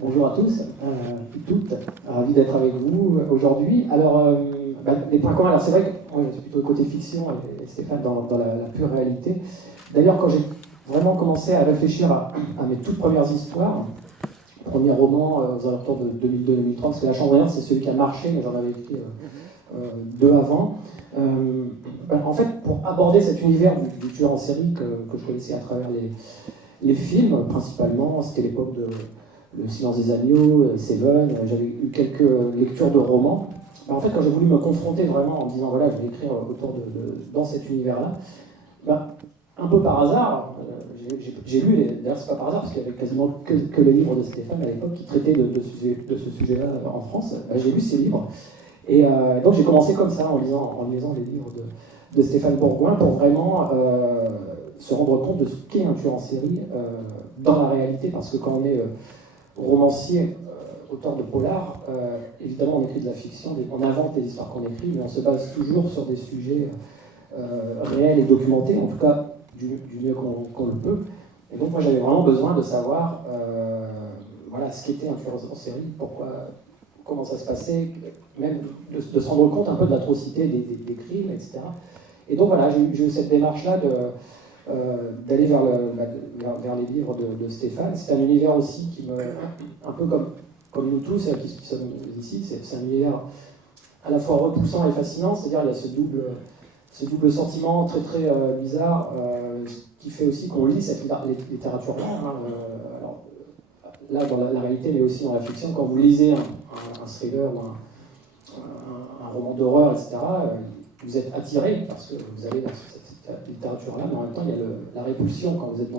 Bonjour à tous, toutes, ravi d'être avec vous aujourd'hui. Alors, des points communs, alors c'est vrai que moi je suis plutôt côté fiction et Stéphane dans la pure réalité. D'ailleurs, quand j'ai vraiment commencé à réfléchir à mes toutes premières histoires, premier roman aux alentours de 2002-2003, parce que La Chambre c'est celui qui a marché, mais j'en avais écrit deux avant. En fait, pour aborder cet univers du tueur en série que je connaissais à travers les films, principalement, c'était l'époque de Le Silence des Agneaux, Seven, j'avais eu quelques lectures de romans. En fait, quand j'ai voulu me confronter vraiment en me disant, voilà, je vais écrire dans cet univers-là, un peu par hasard, j'ai lu, d'ailleurs c'est pas par hasard, parce qu'il y avait quasiment que les livres de Stéphane à l'époque qui traitaient de ce sujet-là en France. J'ai lu ces livres, et donc j'ai commencé comme ça, en lisant les livres de Stéphane Bourgoin, pour vraiment se rendre compte de ce qu'est un tueur en série dans la réalité, parce que quand on est romancier, auteur de polar, évidemment on écrit de la fiction, on invente les histoires qu'on écrit, mais on se base toujours sur des sujets réels et documentés, en tout cas du mieux qu'on le peut. Et donc moi j'avais vraiment besoin de savoir voilà, ce qu'était un tueur en série, comment ça se passait, même de se rendre compte un peu de l'atrocité des crimes, etc. Et donc voilà, j'ai eu cette démarche-là d'aller vers les livres de Stéphane. C'est un univers aussi qui me, un peu comme nous tous qui sommes ici, c'est un univers à la fois repoussant et fascinant, c'est-à-dire il y a ce double sentiment très très bizarre qui fait aussi qu'on lit cette littérature-là. Alors, là, dans la réalité, mais aussi dans la fiction, quand vous lisez un thriller ou un roman d'horreur, etc., vous êtes attiré parce que vous allez dans cette littérature-là, mais en même temps, il y a la répulsion quand vous êtes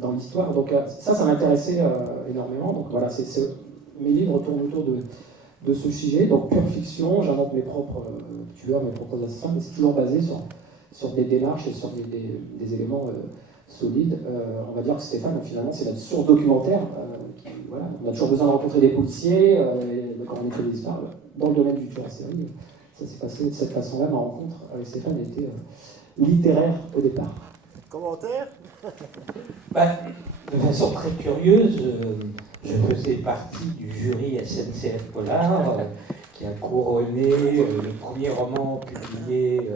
dans l'histoire. Donc ça m'intéressait énormément. Donc voilà, mes livres tournent autour de ce sujet. Donc pure fiction, j'invente mes propres tueurs, mes propres assassins, mais c'est toujours basé sur des démarches et sur des éléments solides. On va dire que Stéphane, finalement, c'est la source documentaire. Voilà. On a toujours besoin de rencontrer des policiers, quand on écrit des histoires, dans le domaine du tueur en série. Ça s'est passé de cette façon-là. Ma rencontre avec Stéphane était littéraire au départ. Commentaire? De façon très curieuse, je faisais partie du jury SNCF Polar qui a couronné le premier roman publié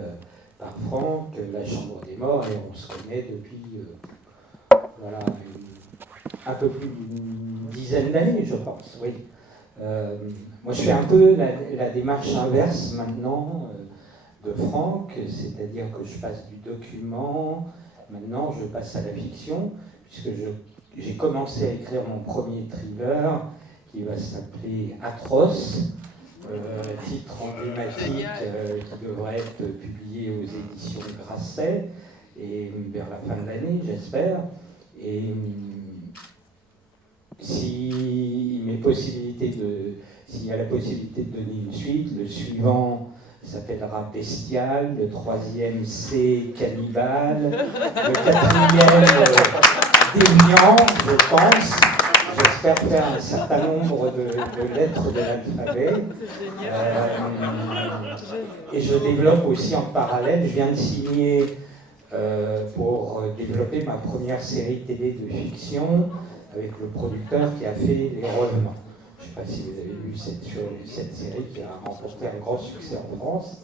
par Franck, La Chambre des Morts, et on se connaît depuis voilà, un peu plus d'une dizaine d'années, je pense. Oui. Moi, je fais un peu la démarche inverse maintenant de Franck, c'est-à-dire que je passe du document, maintenant je passe à la fiction, puisque j'ai commencé à écrire mon premier thriller qui va s'appeler Atroce, titre emblématique qui devrait être publié aux éditions Grasset et vers la fin de l'année, j'espère. Et s'il y a la possibilité de donner une suite, le suivant s'appellera Bestial, le troisième c'est Cannibale, le quatrième Déviant, je pense. J'espère faire un certain nombre de lettres de l'alphabet. Et je développe aussi en parallèle, je viens de signer pour développer ma première série télé de fiction avec le producteur qui a fait Les Revenants. Je ne sais pas si vous avez vu cette série qui a remporté un grand succès en France.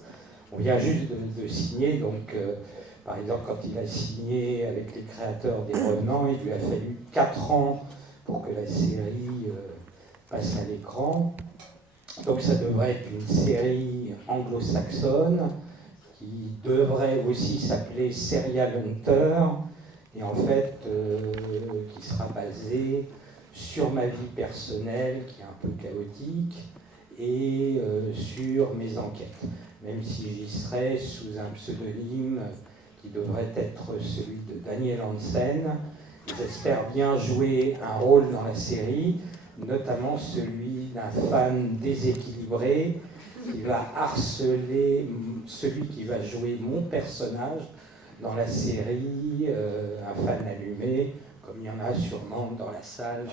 On vient juste de signer, donc par exemple quand il a signé avec les créateurs des Revenants, il lui a fallu 4 ans pour que la série passe à l'écran. Donc ça devrait être une série anglo-saxonne qui devrait aussi s'appeler Serial Hunter, et en fait qui sera basée sur ma vie personnelle qui est un peu chaotique et sur mes enquêtes, même si j'y serai sous un pseudonyme qui devrait être celui de Daniel Hansen. J'espère bien jouer un rôle dans la série, notamment celui d'un fan déséquilibré qui va harceler celui qui va jouer mon personnage dans la série, un fan allumé, comme il y en a sûrement dans la salle.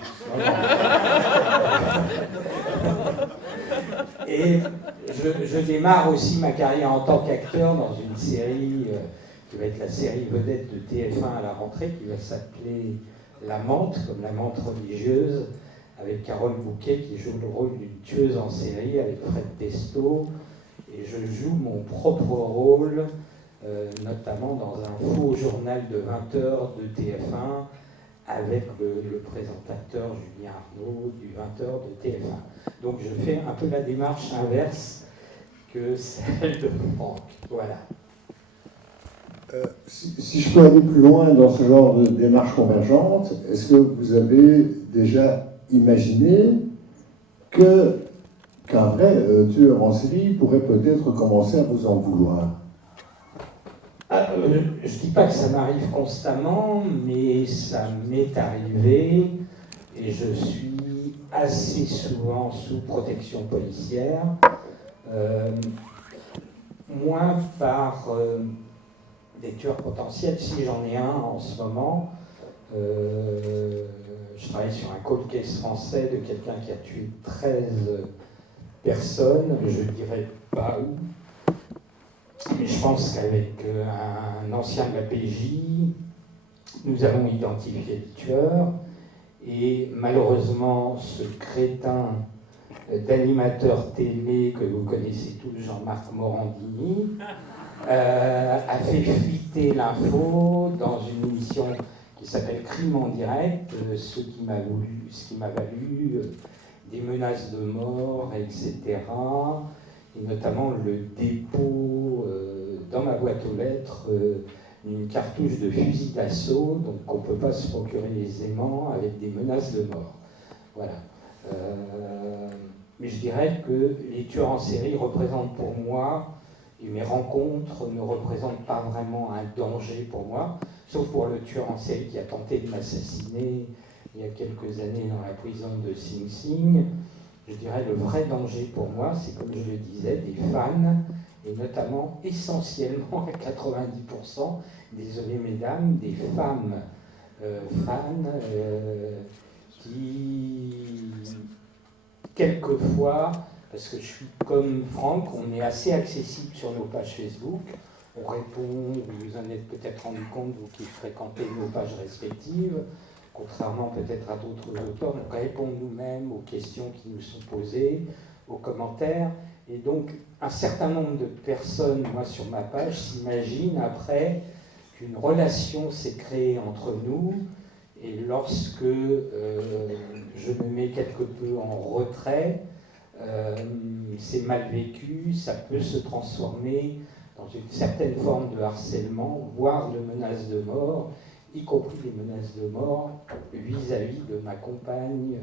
Et je démarre aussi ma carrière en tant qu'acteur dans une série qui va être la série vedette de TF1 à la rentrée, qui va s'appeler La Menthe, comme la menthe religieuse, avec Carole Bouquet qui joue le rôle d'une tueuse en série avec Fred Testo, et je joue mon propre rôle, notamment dans un faux journal de 20 heures de TF1 avec le présentateur Julien Arnaud du 20 heures de TF1. Donc je fais un peu la démarche inverse que celle de Franck. Voilà. Si je peux aller plus loin dans ce genre de démarche convergente, est-ce que vous avez déjà imaginé qu'un vrai tueur en série pourrait peut-être commencer à vous en vouloir? Je ne dis pas que ça m'arrive constamment, mais ça m'est arrivé et je suis assez souvent sous protection policière. Moins par des tueurs potentiels, si j'en ai un en ce moment. Je travaille sur un cold case français de quelqu'un qui a tué 13 personnes, je ne dirais pas où. Mais je pense qu'avec un ancien de la PJ, nous avons identifié le tueur. Et malheureusement, ce crétin d'animateur télé que vous connaissez tous, Jean-Marc Morandini, a fait fuiter l'info dans une émission qui s'appelle Crime en direct, ce qui m'a valu des menaces de mort, etc. Et notamment le dépôt dans ma boîte aux lettres d'une cartouche de fusil d'assaut, donc qu'on ne peut pas se procurer aisément, avec des menaces de mort. Voilà. Mais je dirais que les tueurs en série représentent pour moi, et mes rencontres ne représentent pas vraiment un danger pour moi, sauf pour le tueur en série qui a tenté de m'assassiner il y a quelques années dans la prison de Sing Sing. Je dirais le vrai danger pour moi, c'est comme je le disais, des fans, et notamment essentiellement à 90%, désolé mesdames, des femmes fans qui, quelquefois, parce que je suis comme Franck, on est assez accessible sur nos pages Facebook, on répond, vous vous en êtes peut-être rendu compte, vous qui fréquentez nos pages respectives, contrairement peut-être à d'autres auteurs, on répond nous-mêmes aux questions qui nous sont posées, aux commentaires, et donc un certain nombre de personnes, moi sur ma page, s'imaginent après qu'une relation s'est créée entre nous, et lorsque je me mets quelque peu en retrait, c'est mal vécu, ça peut se transformer dans une certaine forme de harcèlement, voire de menaces de mort, y compris des menaces de mort vis-à-vis de ma compagne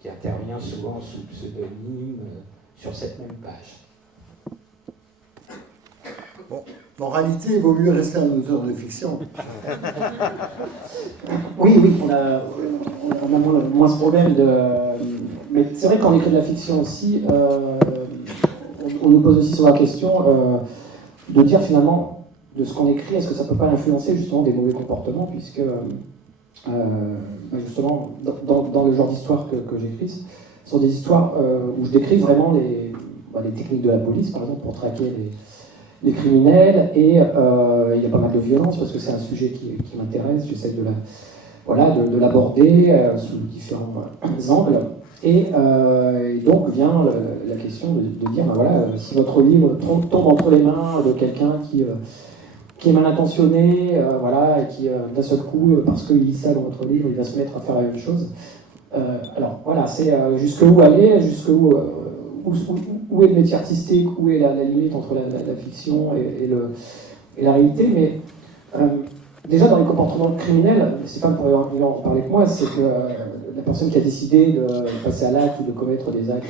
qui intervient souvent sous pseudonyme sur cette même page. Bon, en réalité, il vaut mieux rester un auteur de fiction. Oui, on a moins ce problème mais c'est vrai qu'en écrit de la fiction aussi, on nous pose aussi sur la question de dire finalement de ce qu'on écrit, est-ce que ça ne peut pas influencer justement des mauvais comportements, puisque justement dans le genre d'histoire que j'écris, ce sont des histoires où je décris vraiment les techniques de la police, par exemple, pour traquer les criminels, et il y a pas mal de violence, parce que c'est un sujet qui m'intéresse, j'essaie de l'aborder sous différents angles. Et donc vient la question de dire, si votre livre tombe entre les mains de quelqu'un qui est mal intentionné, et qui d'un seul coup, parce qu'il lit ça dans votre livre, il va se mettre à faire la même chose. C'est jusqu'où aller, où est le métier artistique, où est la limite entre la fiction et la réalité, mais déjà dans les comportements criminels, Stéphane pourrait en parler que moi, c'est que la personne qui a décidé de passer à l'acte ou de commettre des actes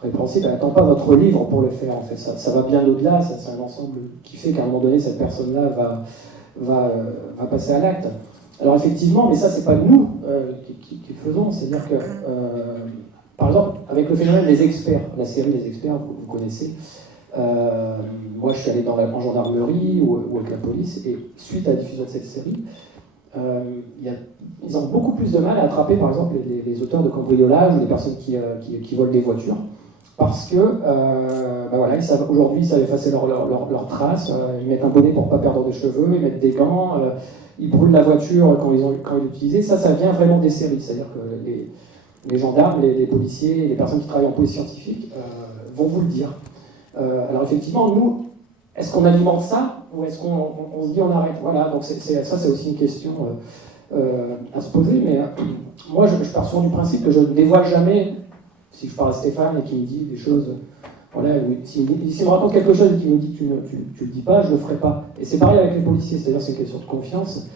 répréhensibles, elle n'attend pas votre livre pour le faire, en fait. Ça va bien au-delà, c'est un ensemble qui fait qu'à un moment donné, cette personne-là va passer à l'acte. Alors effectivement, mais ça, c'est pas nous qui le faisons, c'est-à-dire que, par exemple, avec le phénomène des experts, la série des experts, vous connaissez, moi je suis allé en gendarmerie ou avec la police, et suite à la diffusion de cette série, ils ont beaucoup plus de mal à attraper, par exemple, les auteurs de cambriolage ou les personnes qui volent des voitures, parce que ils savent, aujourd'hui, ils savent effacer leurs traces, ils mettent un bonnet pour ne pas perdre des cheveux, ils mettent des gants, ils brûlent la voiture quand ils l'utilisent. Ça vient vraiment des séries, c'est-à-dire que les gendarmes, les policiers, les personnes qui travaillent en police scientifique vont vous le dire. Alors effectivement, nous, est-ce qu'on alimente ça ou est-ce qu'on se dit on arrête? Voilà, donc ça c'est aussi une question à se poser, mais moi je pars souvent du principe que je ne dévoile jamais, si je parle à Stéphane et qu'il me dit des choses, voilà, s'il me raconte quelque chose et qu'il me dit tu le dis pas, je le ferai pas. Et c'est pareil avec les policiers, c'est-à-dire c'est une question de confiance.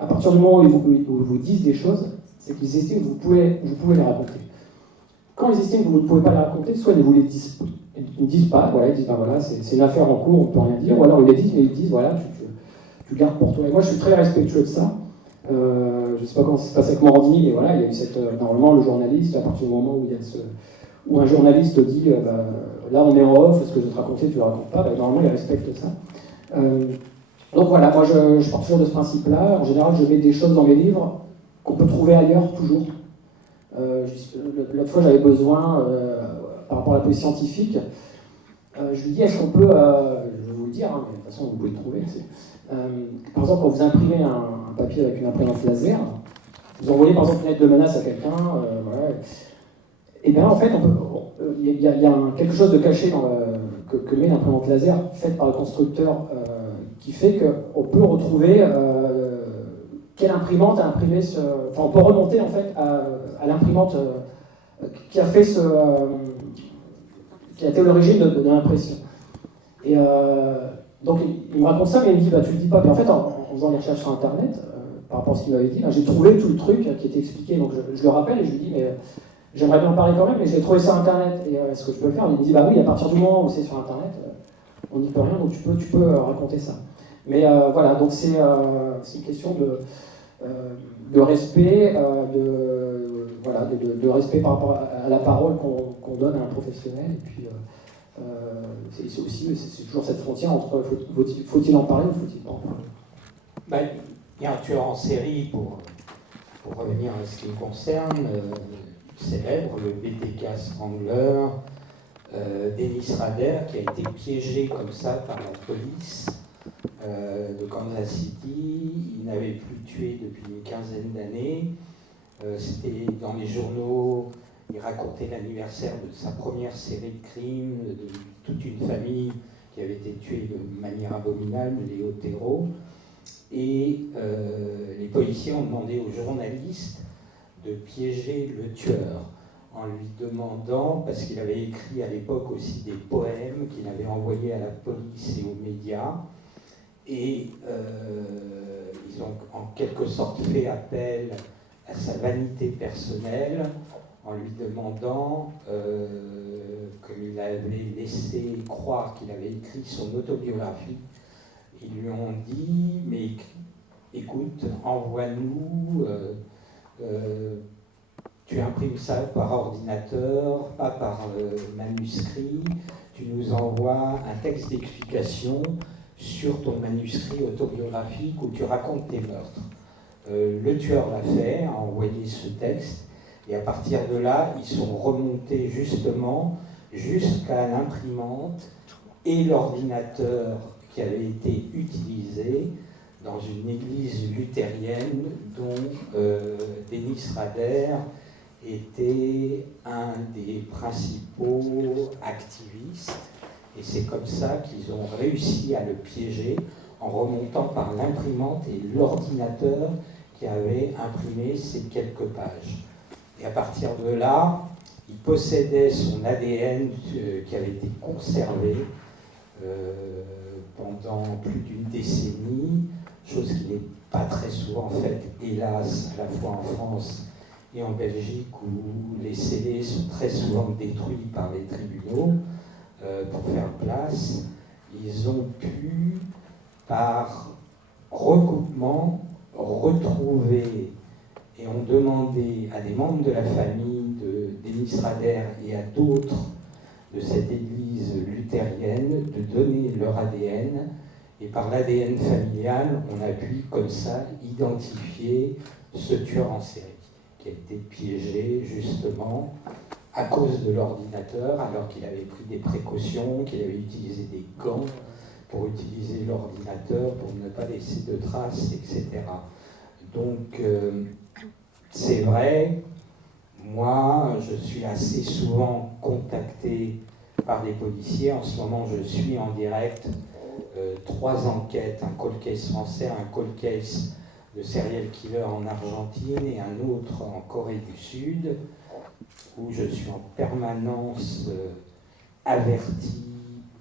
À partir du moment où ils vous disent des choses, c'est qu'ils estiment que vous pouvez les raconter. Quand ils estiment que vous ne pouvez pas les raconter, soit ils vous les disent, ils ne disent pas, voilà, ils disent ben voilà, c'est une affaire en cours, on ne peut rien dire, ou alors ils les disent, mais ils disent voilà, tu gardes pour toi. Et moi je suis très respectueux de ça. Je ne sais pas comment ça se passe avec Morandini, mais voilà, il y a eu cette. Normalement, le journaliste, à partir du moment où un journaliste dit là on est en off, ce que je vais te raconter, tu ne le racontes pas, normalement il respecte ça. Donc voilà, moi je pars toujours de ce principe-là. En général, je mets des choses dans mes livres qu'on peut trouver ailleurs, toujours. L'autre fois, j'avais besoin, par rapport à la police scientifique, je lui dis est-ce qu'on peut, je vais vous le dire, hein, mais de toute façon vous pouvez le trouver, par exemple quand vous imprimez un papier avec une imprimante laser, vous envoyez par exemple une lettre de menace à quelqu'un, voilà, et bien en fait il y a quelque chose de caché que met l'imprimante laser faite par le constructeur qui fait qu'on peut retrouver quelle imprimante a imprimé enfin on peut remonter en fait à l'imprimante qui a fait qui a été l'origine de l'impression. Et donc il me raconte ça, mais il me dit tu le dis pas. Puis en fait en faisant des recherches sur internet, par rapport à ce qu'il m'avait dit, j'ai trouvé tout le truc qui était expliqué. Donc je le rappelle et je lui dis mais j'aimerais bien en parler quand même, mais j'ai trouvé ça sur internet. Et est-ce que je peux le faire? Il me dit oui, à partir du moment où c'est sur internet, on n'y peut rien, donc tu peux raconter ça. Mais voilà, donc c'est une question de respect, de respect par rapport à la parole qu'on donne à un professionnel. Et puis c'est toujours cette frontière entre faut-il en parler ou faut-il pas en parler. Il y a un tueur en série, pour revenir à ce qui me concerne, célèbre, le BTK Strangler, Dennis Rader, qui a été piégé comme ça par la police de Kansas City. Il n'avait plus tué depuis une quinzaine d'années. C'était dans les journaux, il racontait l'anniversaire de sa première série de crimes, de toute une famille qui avait été tuée de manière abominable, les Otero. Et les policiers ont demandé aux journalistes de piéger le tueur en lui demandant, parce qu'il avait écrit à l'époque aussi des poèmes qu'il avait envoyés à la police et aux médias, et ils ont en quelque sorte fait appel à sa vanité personnelle en lui demandant, comme il avait laissé croire qu'il avait écrit son autobiographie, ils lui ont dit « mais écoute, envoie-nous, tu imprimes ça par ordinateur, pas par manuscrit, tu nous envoies un texte d'explication sur ton manuscrit autobiographique où tu racontes tes meurtres. » Le tueur l'a fait, a envoyé ce texte, et à partir de là, ils sont remontés justement jusqu'à l'imprimante et l'ordinateur qui avait été utilisé dans une église luthérienne dont Dennis Rader était un des principaux activistes. Et c'est comme ça qu'ils ont réussi à le piéger en remontant par l'imprimante et l'ordinateur qui avait imprimé ces quelques pages. Et à partir de là, il possédait son ADN qui avait été conservé pendant plus d'une décennie, chose qui n'est pas très souvent faite, hélas, à la fois en France et en Belgique, où les scellés sont très souvent détruits par les tribunaux pour faire place. Ils ont pu, par recoupement, retrouver et ont demandé à des membres de la famille de Dennis Rader et à d'autres de cette église luthérienne de donner leur ADN, et par l'ADN familial, on a pu comme ça identifier ce tueur en série qui a été piégé justement à cause de l'ordinateur, alors qu'il avait pris des précautions, qu'il avait utilisé des gants pour utiliser l'ordinateur, pour ne pas laisser de traces, etc. Donc, c'est vrai, moi, je suis assez souvent contacté par des policiers. En ce moment, je suis en direct 3 enquêtes, un cold case français, un cold case de serial killer en Argentine et un autre en Corée du Sud, où je suis en permanence averti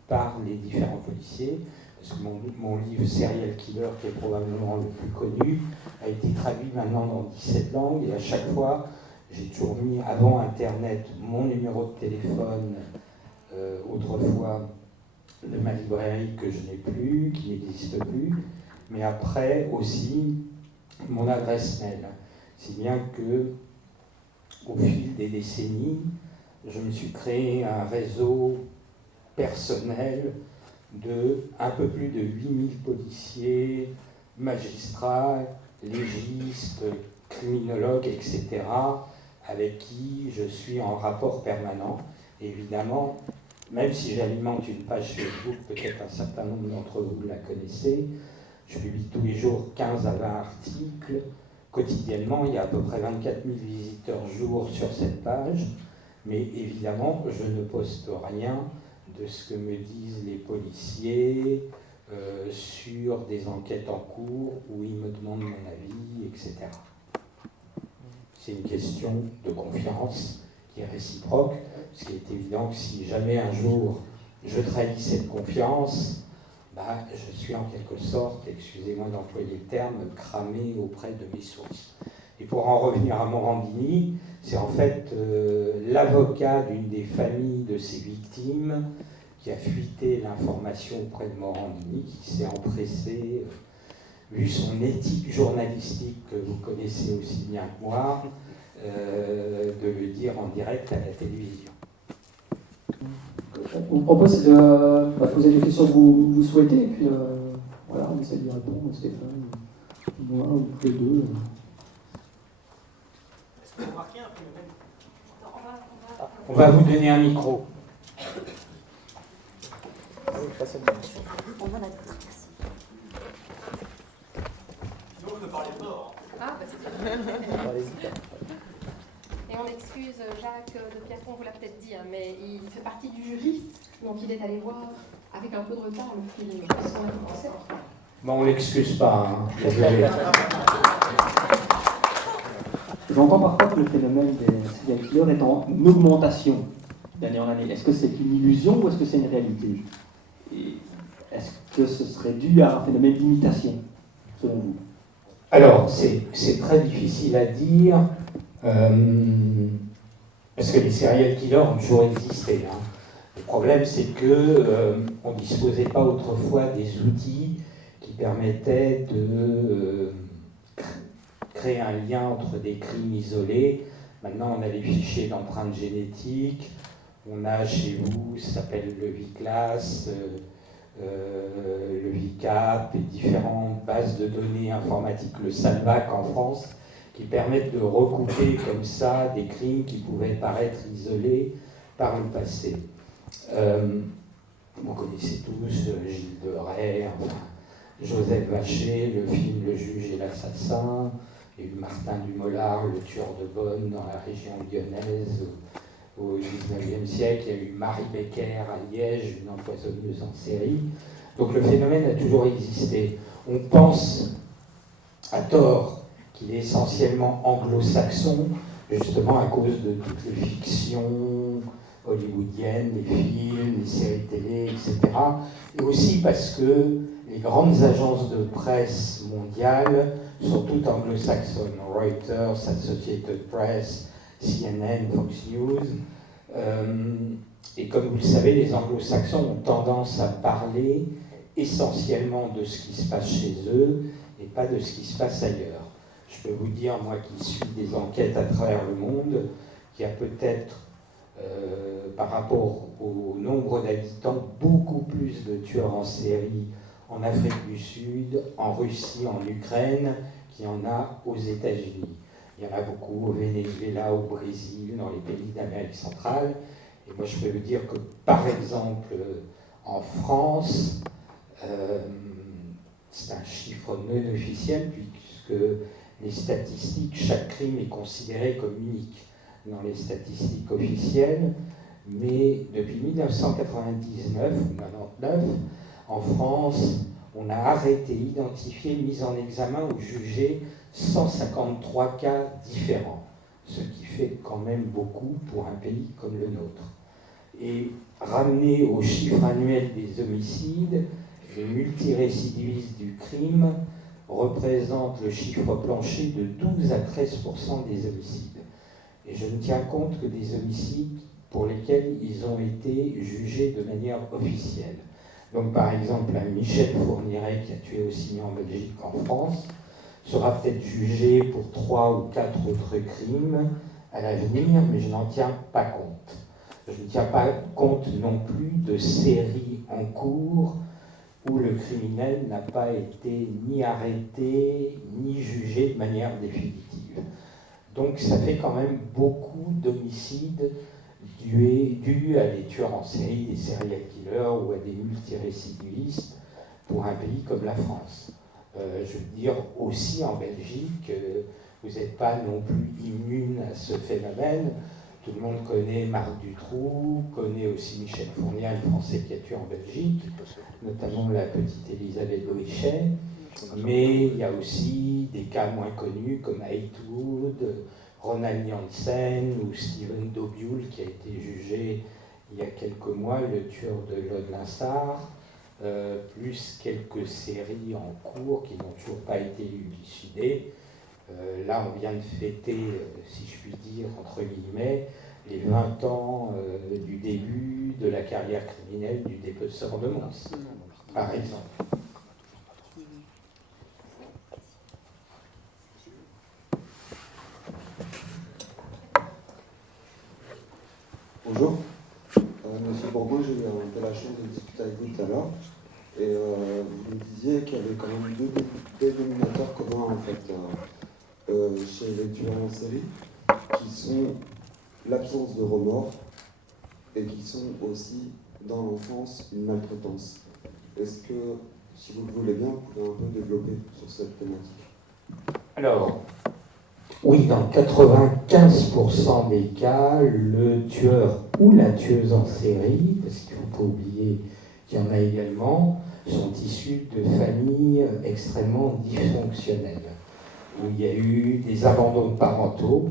par les différents policiers, parce que mon livre Serial Killer, qui est probablement le plus connu, a été traduit maintenant dans 17 langues, et à chaque fois, j'ai toujours mis avant Internet mon numéro de téléphone, autrefois de ma librairie que je n'ai plus, qui n'existe plus, mais après aussi mon adresse mail. Si bien que, au fil des décennies, je me suis créé un réseau personnel de un peu plus de 8000 policiers, magistrats, légistes, criminologues, etc., avec qui je suis en rapport permanent. Évidemment, même si j'alimente une page Facebook, peut-être un certain nombre d'entre vous la connaissez, je publie tous les jours 15 à 20 articles. Quotidiennement, il y a à peu près 24 000 visiteurs jour sur cette page, mais évidemment, je ne poste rien de ce que me disent les policiers sur des enquêtes en cours où ils me demandent mon avis, etc. C'est une question de confiance qui est réciproque, parce qu'il est évident que si jamais un jour je trahis cette confiance, je suis en quelque sorte, excusez-moi d'employer le terme, cramé auprès de mes sources. Et pour en revenir à Morandini, c'est en fait l'avocat d'une des familles de ces victimes qui a fuité l'information auprès de Morandini, qui s'est empressé, vu son éthique journalistique que vous connaissez aussi bien que moi, de le dire en direct à la télévision. On vous propose de poser les questions que vous souhaitez, et puis voilà, on essaie d'y répondre, Stéphane, moi ou tous les deux. Est-ce que vous remarquez un phénomène? On va vous donner un micro. On va la merci. Sinon, je ne parlais pas. Ah, bah c'est bien. Et on excuse Jacques de Pierrepont, vous l'a peut-être dit, hein, mais il fait partie du jury, donc il est allé voir avec un peu de retard le film. Parce qu'on a commencé enfin. Bon, on l'excuse pas, hein. Désolé. J'entends parfois que le phénomène des serial killers est en augmentation d'année en année. Est-ce que c'est une illusion ou est-ce que c'est une réalité? Et est-ce que ce serait dû à un phénomène d'imitation, selon vous? Alors, c'est très difficile à dire, parce que les serial killers ont toujours existé. Hein. Le problème, c'est qu'on ne disposait pas autrefois des outils qui permettaient de créer un lien entre des crimes isolés. Maintenant, on a les fichiers d'empreintes génétiques, on a chez vous, ça s'appelle le VICLAS, le VICAP et différentes bases de données informatiques, le SALVAC en France, qui permettent de recouper comme ça des crimes qui pouvaient paraître isolés par le passé. Vous connaissez tous Gilles de Rais, Joseph Vacher, le film Le juge et l'assassin, il y a eu Martin Dumollard, le tueur de Bonne dans la région lyonnaise au XIXe siècle, il y a eu Marie Becker à Liège, une empoisonneuse en série. Donc le phénomène a toujours existé. On pense à tort qu'il est essentiellement anglo-saxon, justement à cause de toutes les fictions hollywoodiennes, les films, les séries télé, etc. Et aussi parce que les grandes agences de presse mondiales sont toutes anglo-saxonnes. Reuters, Associated Press, CNN, Fox News. Et comme vous le savez, les anglo-saxons ont tendance à parler essentiellement de ce qui se passe chez eux et pas de ce qui se passe ailleurs. Je peux vous dire, moi qui suis des enquêtes à travers le monde, qu'il y a peut-être, par rapport au nombre d'habitants, beaucoup plus de tueurs en série en Afrique du Sud, en Russie, en Ukraine, qu'il y en a aux États-Unis. Il y en a beaucoup au Venezuela, au Brésil, dans les pays d'Amérique centrale. Et moi, je peux vous dire que, par exemple, en France, c'est un chiffre non officiel, puisque les statistiques, chaque crime est considéré comme unique. dans les statistiques officielles, mais depuis 1999 ou 1999, en France, on a arrêté, identifié, mis en examen ou jugé 153 cas différents, ce qui fait quand même beaucoup pour un pays comme le nôtre. Et ramené au chiffre annuel des homicides, le multirécidiviste du crime représente le chiffre plancher de 12 à 13% des homicides. Et je ne tiens compte que des homicides pour lesquels ils ont été jugés de manière officielle. Donc par exemple, un Michel Fourniret qui a tué aussi en Belgique qu'en France sera peut-être jugé pour 3 ou 4 autres crimes à l'avenir, mais je n'en tiens pas compte. Je ne tiens pas compte non plus de séries en cours où le criminel n'a pas été ni arrêté, ni jugé de manière définitive. Donc ça fait quand même beaucoup d'homicides dus à des tueurs en série, des serial killers ou à des multirécidivistes pour un pays comme la France. Je veux dire aussi en Belgique, vous n'êtes pas non plus immune à ce phénomène. Tout le monde connaît Marc Dutroux, connaît aussi Michel Fourniret, le Français qui a tué en Belgique, notamment la petite Elisabeth Loichet. Mais il y a aussi des cas moins connus comme Hatewood, Ronald Janssen ou Steven Dobiul qui a été jugé il y a quelques mois, le tueur de Lode Linsart, plus quelques séries en cours qui n'ont toujours pas été élucidées. Là, on vient de fêter, si je puis dire, entre guillemets, les 20 ans du début de la carrière criminelle du dépeceur de Mons, par exemple. Bonjour. Monsieur Bourgoin, j'ai eu un peu la chance de discuter avec vous tout à l'heure. Et vous me disiez qu'il y avait quand même deux dénominateurs communs en fait, chez les tueurs en série, qui sont l'absence de remords et qui sont aussi dans l'enfance une maltraitance. Est-ce que, si vous le voulez bien, vous pouvez un peu développer sur cette thématique? Alors, oui, dans 95% des cas, le tueur ou la tueuse en série, parce qu'il ne faut pas oublier qu'il y en a également, sont issus de familles extrêmement dysfonctionnelles, où il y a eu des abandons parentaux.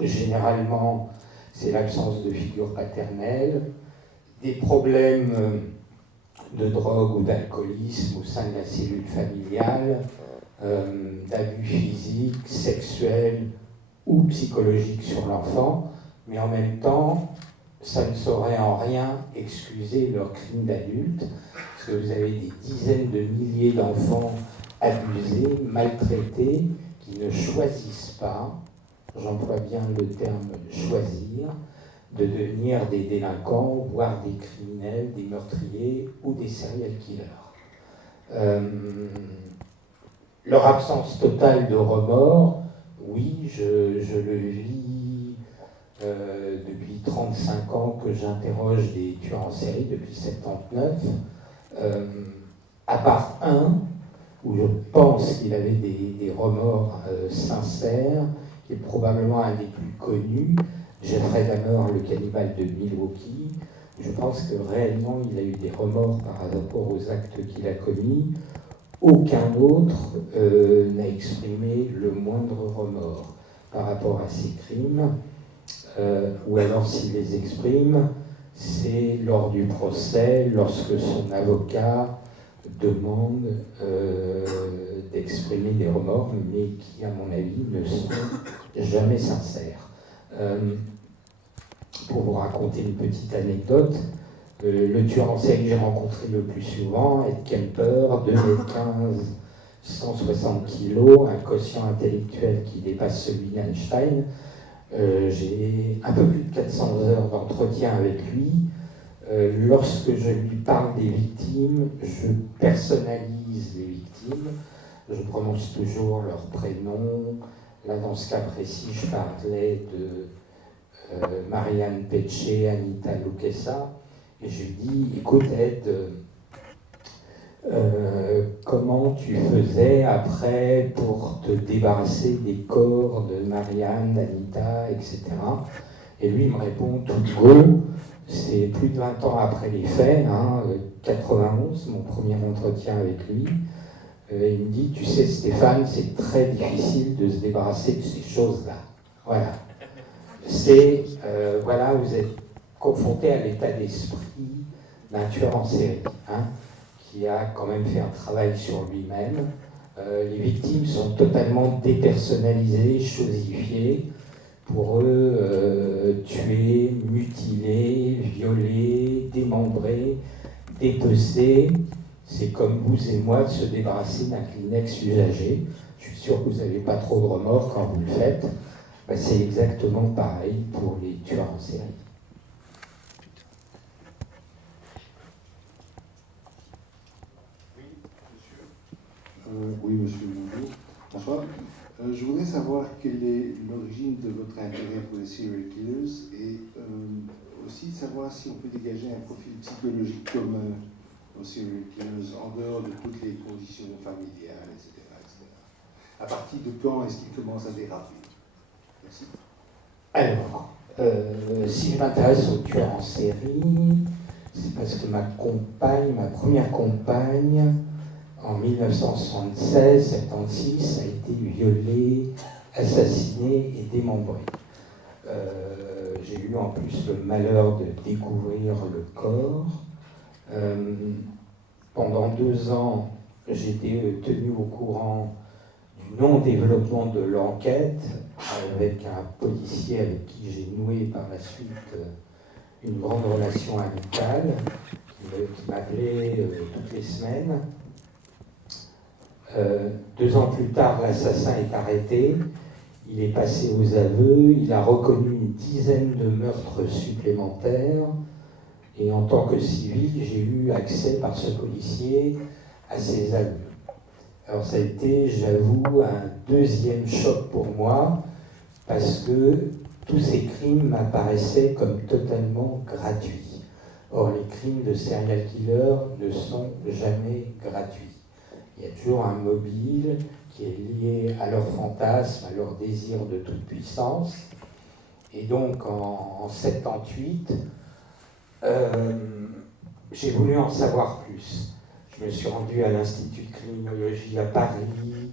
Généralement, c'est l'absence de figure paternelle, des problèmes de drogue ou d'alcoolisme au sein de la cellule familiale, d'abus physiques, sexuels ou psychologiques sur l'enfant, mais en même temps, ça ne saurait en rien excuser leurs crimes d'adultes, parce que vous avez des dizaines de milliers d'enfants abusés, maltraités, qui ne choisissent pas, j'emploie bien le terme choisir, de devenir des délinquants, voire des criminels, des meurtriers ou des serial killers. Leur absence totale de remords, oui, je le vis depuis 35 ans que j'interroge des tueurs en série, depuis 79, à part un, où je pense qu'il avait des remords sincères, qui est probablement un des plus connus, Jeffrey Dahmer, le cannibale de Milwaukee. Je pense que réellement il a eu des remords par rapport aux actes qu'il a commis. Aucun autre n'a exprimé le moindre remords par rapport à ces crimes, ou alors s'il les exprime, c'est lors du procès, lorsque son avocat demande d'exprimer des remords, mais qui, à mon avis, ne sont jamais sincères. Pour vous raconter une petite anecdote, le tueur en série que j'ai rencontré le plus souvent, Ed Kemper, 2m15, 160 kg, un quotient intellectuel qui dépasse celui d'Einstein. J'ai un peu plus de 400 heures d'entretien avec lui. Lorsque je lui parle des victimes, je personnalise les victimes. Je prononce toujours leur prénom. Là, dans ce cas précis, je parlais de Marianne Pecce, Anita Luquesa. Et je lui dis, écoute Ed, comment tu faisais après pour te débarrasser des corps de Marianne, d'Anita, etc. Et lui, il me répond tout go. C'est plus de 20 ans après les faits, 91, mon premier entretien avec lui. Il me dit, tu sais Stéphane, c'est très difficile de se débarrasser de ces choses-là. Voilà. C'est, voilà, vous êtes confronté à l'état d'esprit d'un tueur en série, qui a quand même fait un travail sur lui-même. Les victimes sont totalement dépersonnalisées, chosifiées. Pour eux, tuer, mutiler, violer, démembrer, dépecer, c'est comme vous et moi de se débarrasser d'un Kleenex usagé. Je suis sûr que vous n'avez pas trop de remords quand vous le faites. Ben, c'est exactement pareil pour les tueurs en série. Oui, monsieur, bonjour. Bonsoir. Je voudrais savoir quelle est l'origine de votre intérêt pour les serial killers et aussi savoir si on peut dégager un profil psychologique commun aux serial killers en dehors de toutes les conditions familiales, etc. À partir de quand est-ce qu'ils commencent à déraper? Merci. Alors, si je m'intéresse aux tueurs en série, c'est parce que ma première compagne, en 1976-76, a été violée, assassinée et démembrée. J'ai eu en plus le malheur de découvrir le corps. Pendant 2 ans, j'étais tenu au courant du non-développement de l'enquête avec un policier avec qui j'ai noué par la suite une grande relation amicale qui m'appelait toutes les semaines. 2 ans plus tard, l'assassin est arrêté, il est passé aux aveux, il a reconnu une dizaine de meurtres supplémentaires, et en tant que civil, j'ai eu accès par ce policier à ses aveux. Alors ça a été, j'avoue, un deuxième choc pour moi, parce que tous ces crimes m'apparaissaient comme totalement gratuits. Or, les crimes de serial killer ne sont jamais gratuits. Il y a toujours un mobile qui est lié à leur fantasme, à leur désir de toute puissance. Et donc, en 78, j'ai voulu en savoir plus. Je me suis rendu à l'Institut de criminologie à Paris,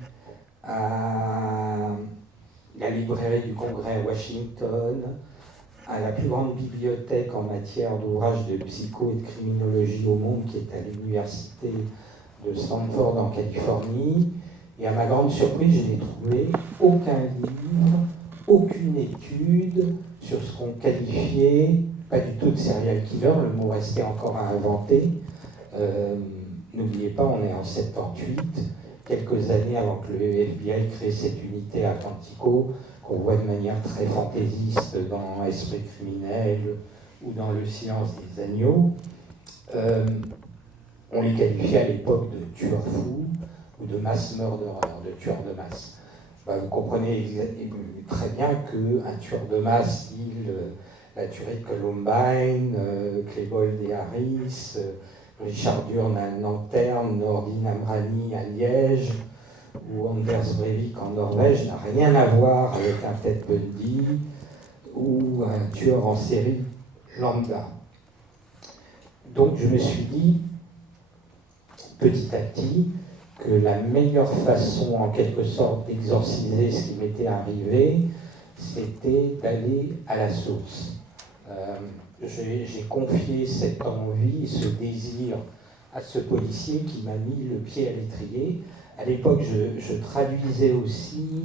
à la librairie du Congrès à Washington, à la plus grande bibliothèque en matière d'ouvrages de psycho et de criminologie au monde, qui est à l'université de Stanford en Californie. Et à ma grande surprise, je n'ai trouvé aucun livre, aucune étude sur ce qu'on qualifiait, pas du tout de serial killer, le mot restait encore à inventer. N'oubliez pas, on est en 78, quelques années avant que le FBI crée cette unité à Quantico, qu'on voit de manière très fantaisiste dans Esprit criminel ou dans Le silence des agneaux. On les qualifiait à l'époque de tueurs fous ou de mass murderers, de tueurs de masse. Vous comprenez très bien qu'un tueur de masse, style la tuerie de Columbine, Klebold et Harris, Richard Durn à Nanterre, Nordin Amrani à Liège, ou Anders Breivik en Norvège, n'a rien à voir avec un Ted Bundy ou un tueur en série lambda. Donc je me suis dit, petit à petit, que la meilleure façon, en quelque sorte, d'exorciser ce qui m'était arrivé, c'était d'aller à la source. J'ai confié cette envie, ce désir à ce policier qui m'a mis le pied à l'étrier. À l'époque, je traduisais aussi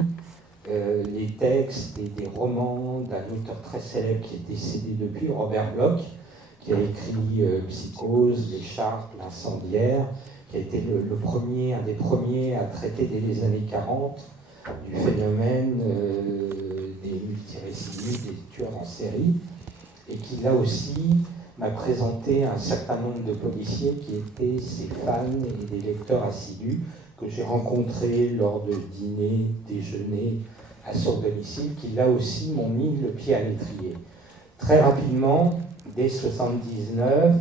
les textes et des romans d'un auteur très célèbre qui est décédé depuis, Robert Bloch, qui a écrit Psychose, Les Chartes, L'Incendiaire, qui a été un des premiers à traiter dès les années 40 du phénomène des multirécidives, des tueurs en série, et qui là aussi m'a présenté un certain nombre de policiers qui étaient ses fans et des lecteurs assidus que j'ai rencontrés lors de dîners, déjeuners à son domicile, qui là aussi m'ont mis le pied à l'étrier. Très rapidement, dès 79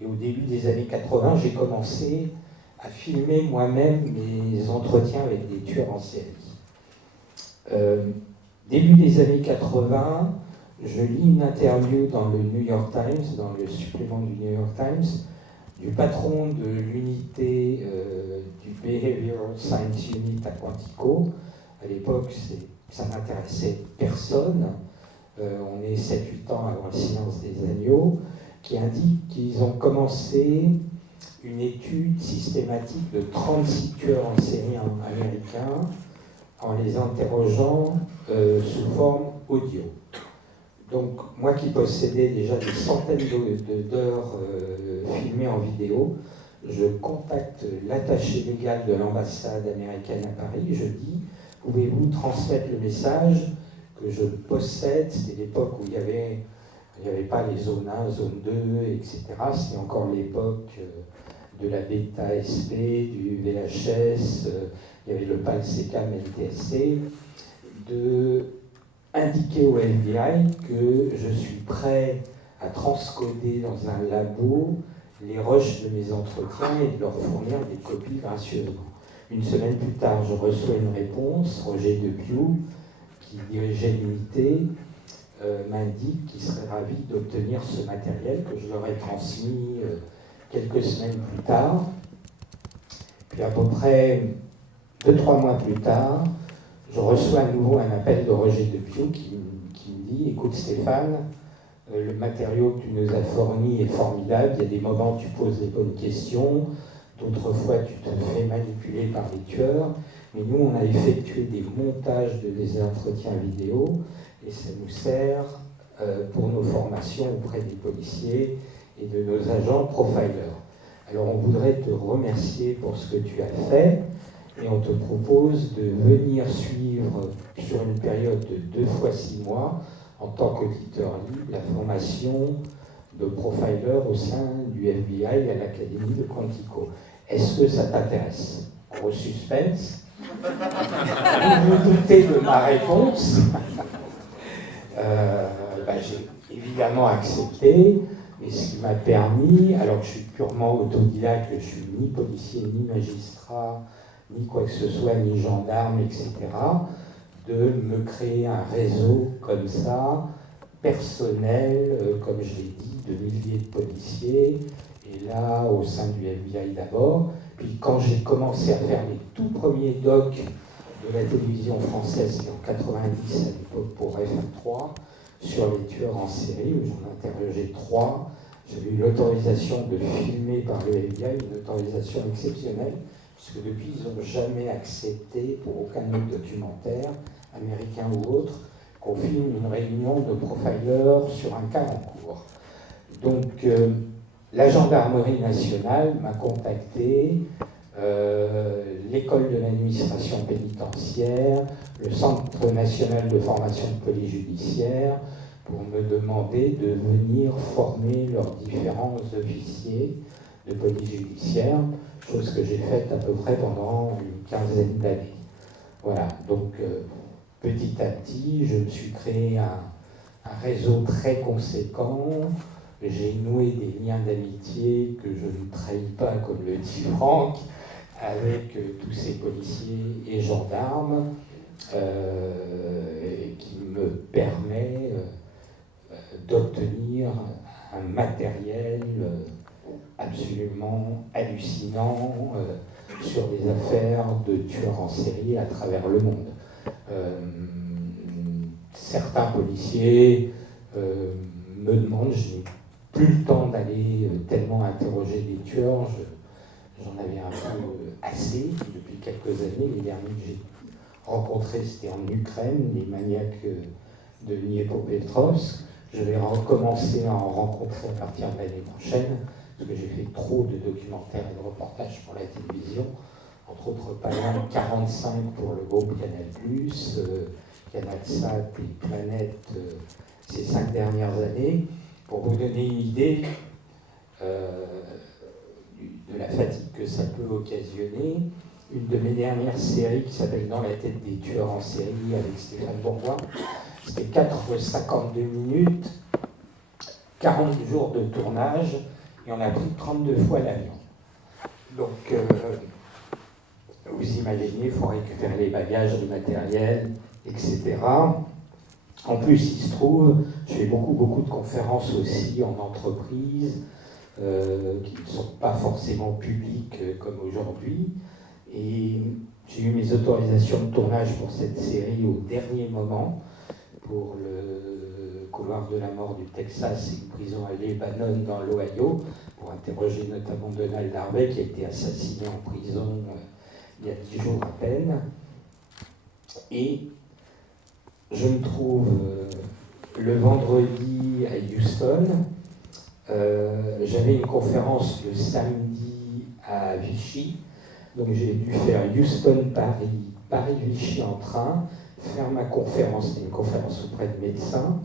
et au début des années 80, j'ai commencé à filmer moi-même mes entretiens avec des tueurs en série. Début des années 80, je lis une interview dans le New York Times, dans le supplément du New York Times, du patron de l'unité du Behavioral Science Unit à Quantico. À l'époque, ça n'intéressait personne. On est 7-8 ans avant le silence des agneaux, qui indique qu'ils ont commencé une étude systématique de 36 tueurs en série américains en les interrogeant sous forme audio. Donc, moi qui possédais déjà des centaines d'heures filmées en vidéo, je contacte l'attaché légal de l'ambassade américaine à Paris. Je dis, pouvez-vous transmettre le message que je possède? C'était l'époque où il n'y avait pas les zones 1, zone 2, etc. C'était encore l'époque de la bêta SP, du VHS, il y avait le PAL CK, LTSC, de indiquer au FBI que je suis prêt à transcoder dans un labo les rushs de mes entretiens et de leur fournir des copies gracieusement. Une semaine plus tard, je reçois une réponse. Roger Depiou, qui dirigeait l'unité, m'indique qu'il serait ravi d'obtenir ce matériel que je leur ai transmis quelques semaines plus tard. Puis à peu près 2-3 mois plus tard, je reçois à nouveau un appel de Roger Depiou qui me dit « Écoute Stéphane, le matériau que tu nous as fourni est formidable, il y a des moments où tu poses les bonnes questions, d'autres fois tu te fais manipuler par les tueurs, mais nous on a effectué des montages de des entretiens vidéo et ça nous sert pour nos formations auprès des policiers et de nos agents profilers. Alors on voudrait te remercier pour ce que tu as fait et on te propose de venir suivre sur une période de 2 fois 6 mois en tant qu'auditeur libre la formation de profiler au sein du FBI à l'Académie de Quantico. Est-ce que ça t'intéresse? Gros suspense. Vous vous doutez de ma réponse. J'ai évidemment accepté, et ce qui m'a permis, alors que je suis purement autodidacte, je ne suis ni policier, ni magistrat, ni quoi que ce soit, ni gendarme, etc., de me créer un réseau comme ça, personnel, comme je l'ai dit, de milliers de policiers, et là, au sein du FBI d'abord. Puis quand j'ai commencé à faire les tout premiers docs de la télévision française, c'était en 90 à l'époque pour FM3, sur les tueurs en série, où j'en interrogeais 3. J'avais eu l'autorisation de filmer par le FBI, une autorisation exceptionnelle, puisque depuis, ils n'ont jamais accepté, pour aucun autre documentaire, américain ou autre, qu'on filme une réunion de profilers sur un cas en cours. Donc, la gendarmerie nationale m'a contacté, l'école de l'administration pénitentiaire, le Centre national de formation de police judiciaire, pour me demander de venir former leurs différents officiers de police judiciaire, chose que j'ai faite à peu près pendant une quinzaine d'années. Voilà, donc petit à petit, je me suis créé un réseau très conséquent. J'ai noué des liens d'amitié que je ne trahis pas, comme le dit Franck, avec tous ces policiers et gendarmes, qui me permet d'obtenir un matériel absolument hallucinant sur des affaires de tueurs en série à travers le monde. Certains policiers me demandent, je n'ai plus le temps d'aller tellement interroger des tueurs, j'en avais un peu assez depuis quelques années. Les derniers que j'ai rencontrés, c'était en Ukraine, les maniaques de Dniepropetrovsk. Je vais recommencer à en rencontrer à partir de l'année prochaine, parce que j'ai fait trop de documentaires et de reportages pour la télévision, entre autres pas loin de 45 pour le groupe Canal+, CanalSat et Planète ces 5 dernières années. Pour vous donner une idée de la fatigue que ça peut occasionner, une de mes dernières séries qui s'appelle Dans la tête des tueurs en série avec Stéphane Bourgoin, c'était 4,52 minutes, 40 jours de tournage, et on a pris 32 fois l'avion. Donc, vous imaginez, il faut récupérer les bagages, le matériel, etc. En plus, il se trouve, je fais beaucoup de conférences aussi en entreprise, qui ne sont pas forcément publiques comme aujourd'hui. Et j'ai eu mes autorisations de tournage pour cette série au dernier moment, pour le couloir de la mort du Texas et une prison à Lebanon dans l'Ohio, pour interroger notamment Donald Harvey, qui a été assassiné en prison il y a 10 jours à peine. Et je me trouve le vendredi à Houston. J'avais une conférence le samedi à Vichy. Donc j'ai dû faire Houston-Paris, Paris-Vichy en train, faire ma conférence, c'était une conférence auprès de médecins,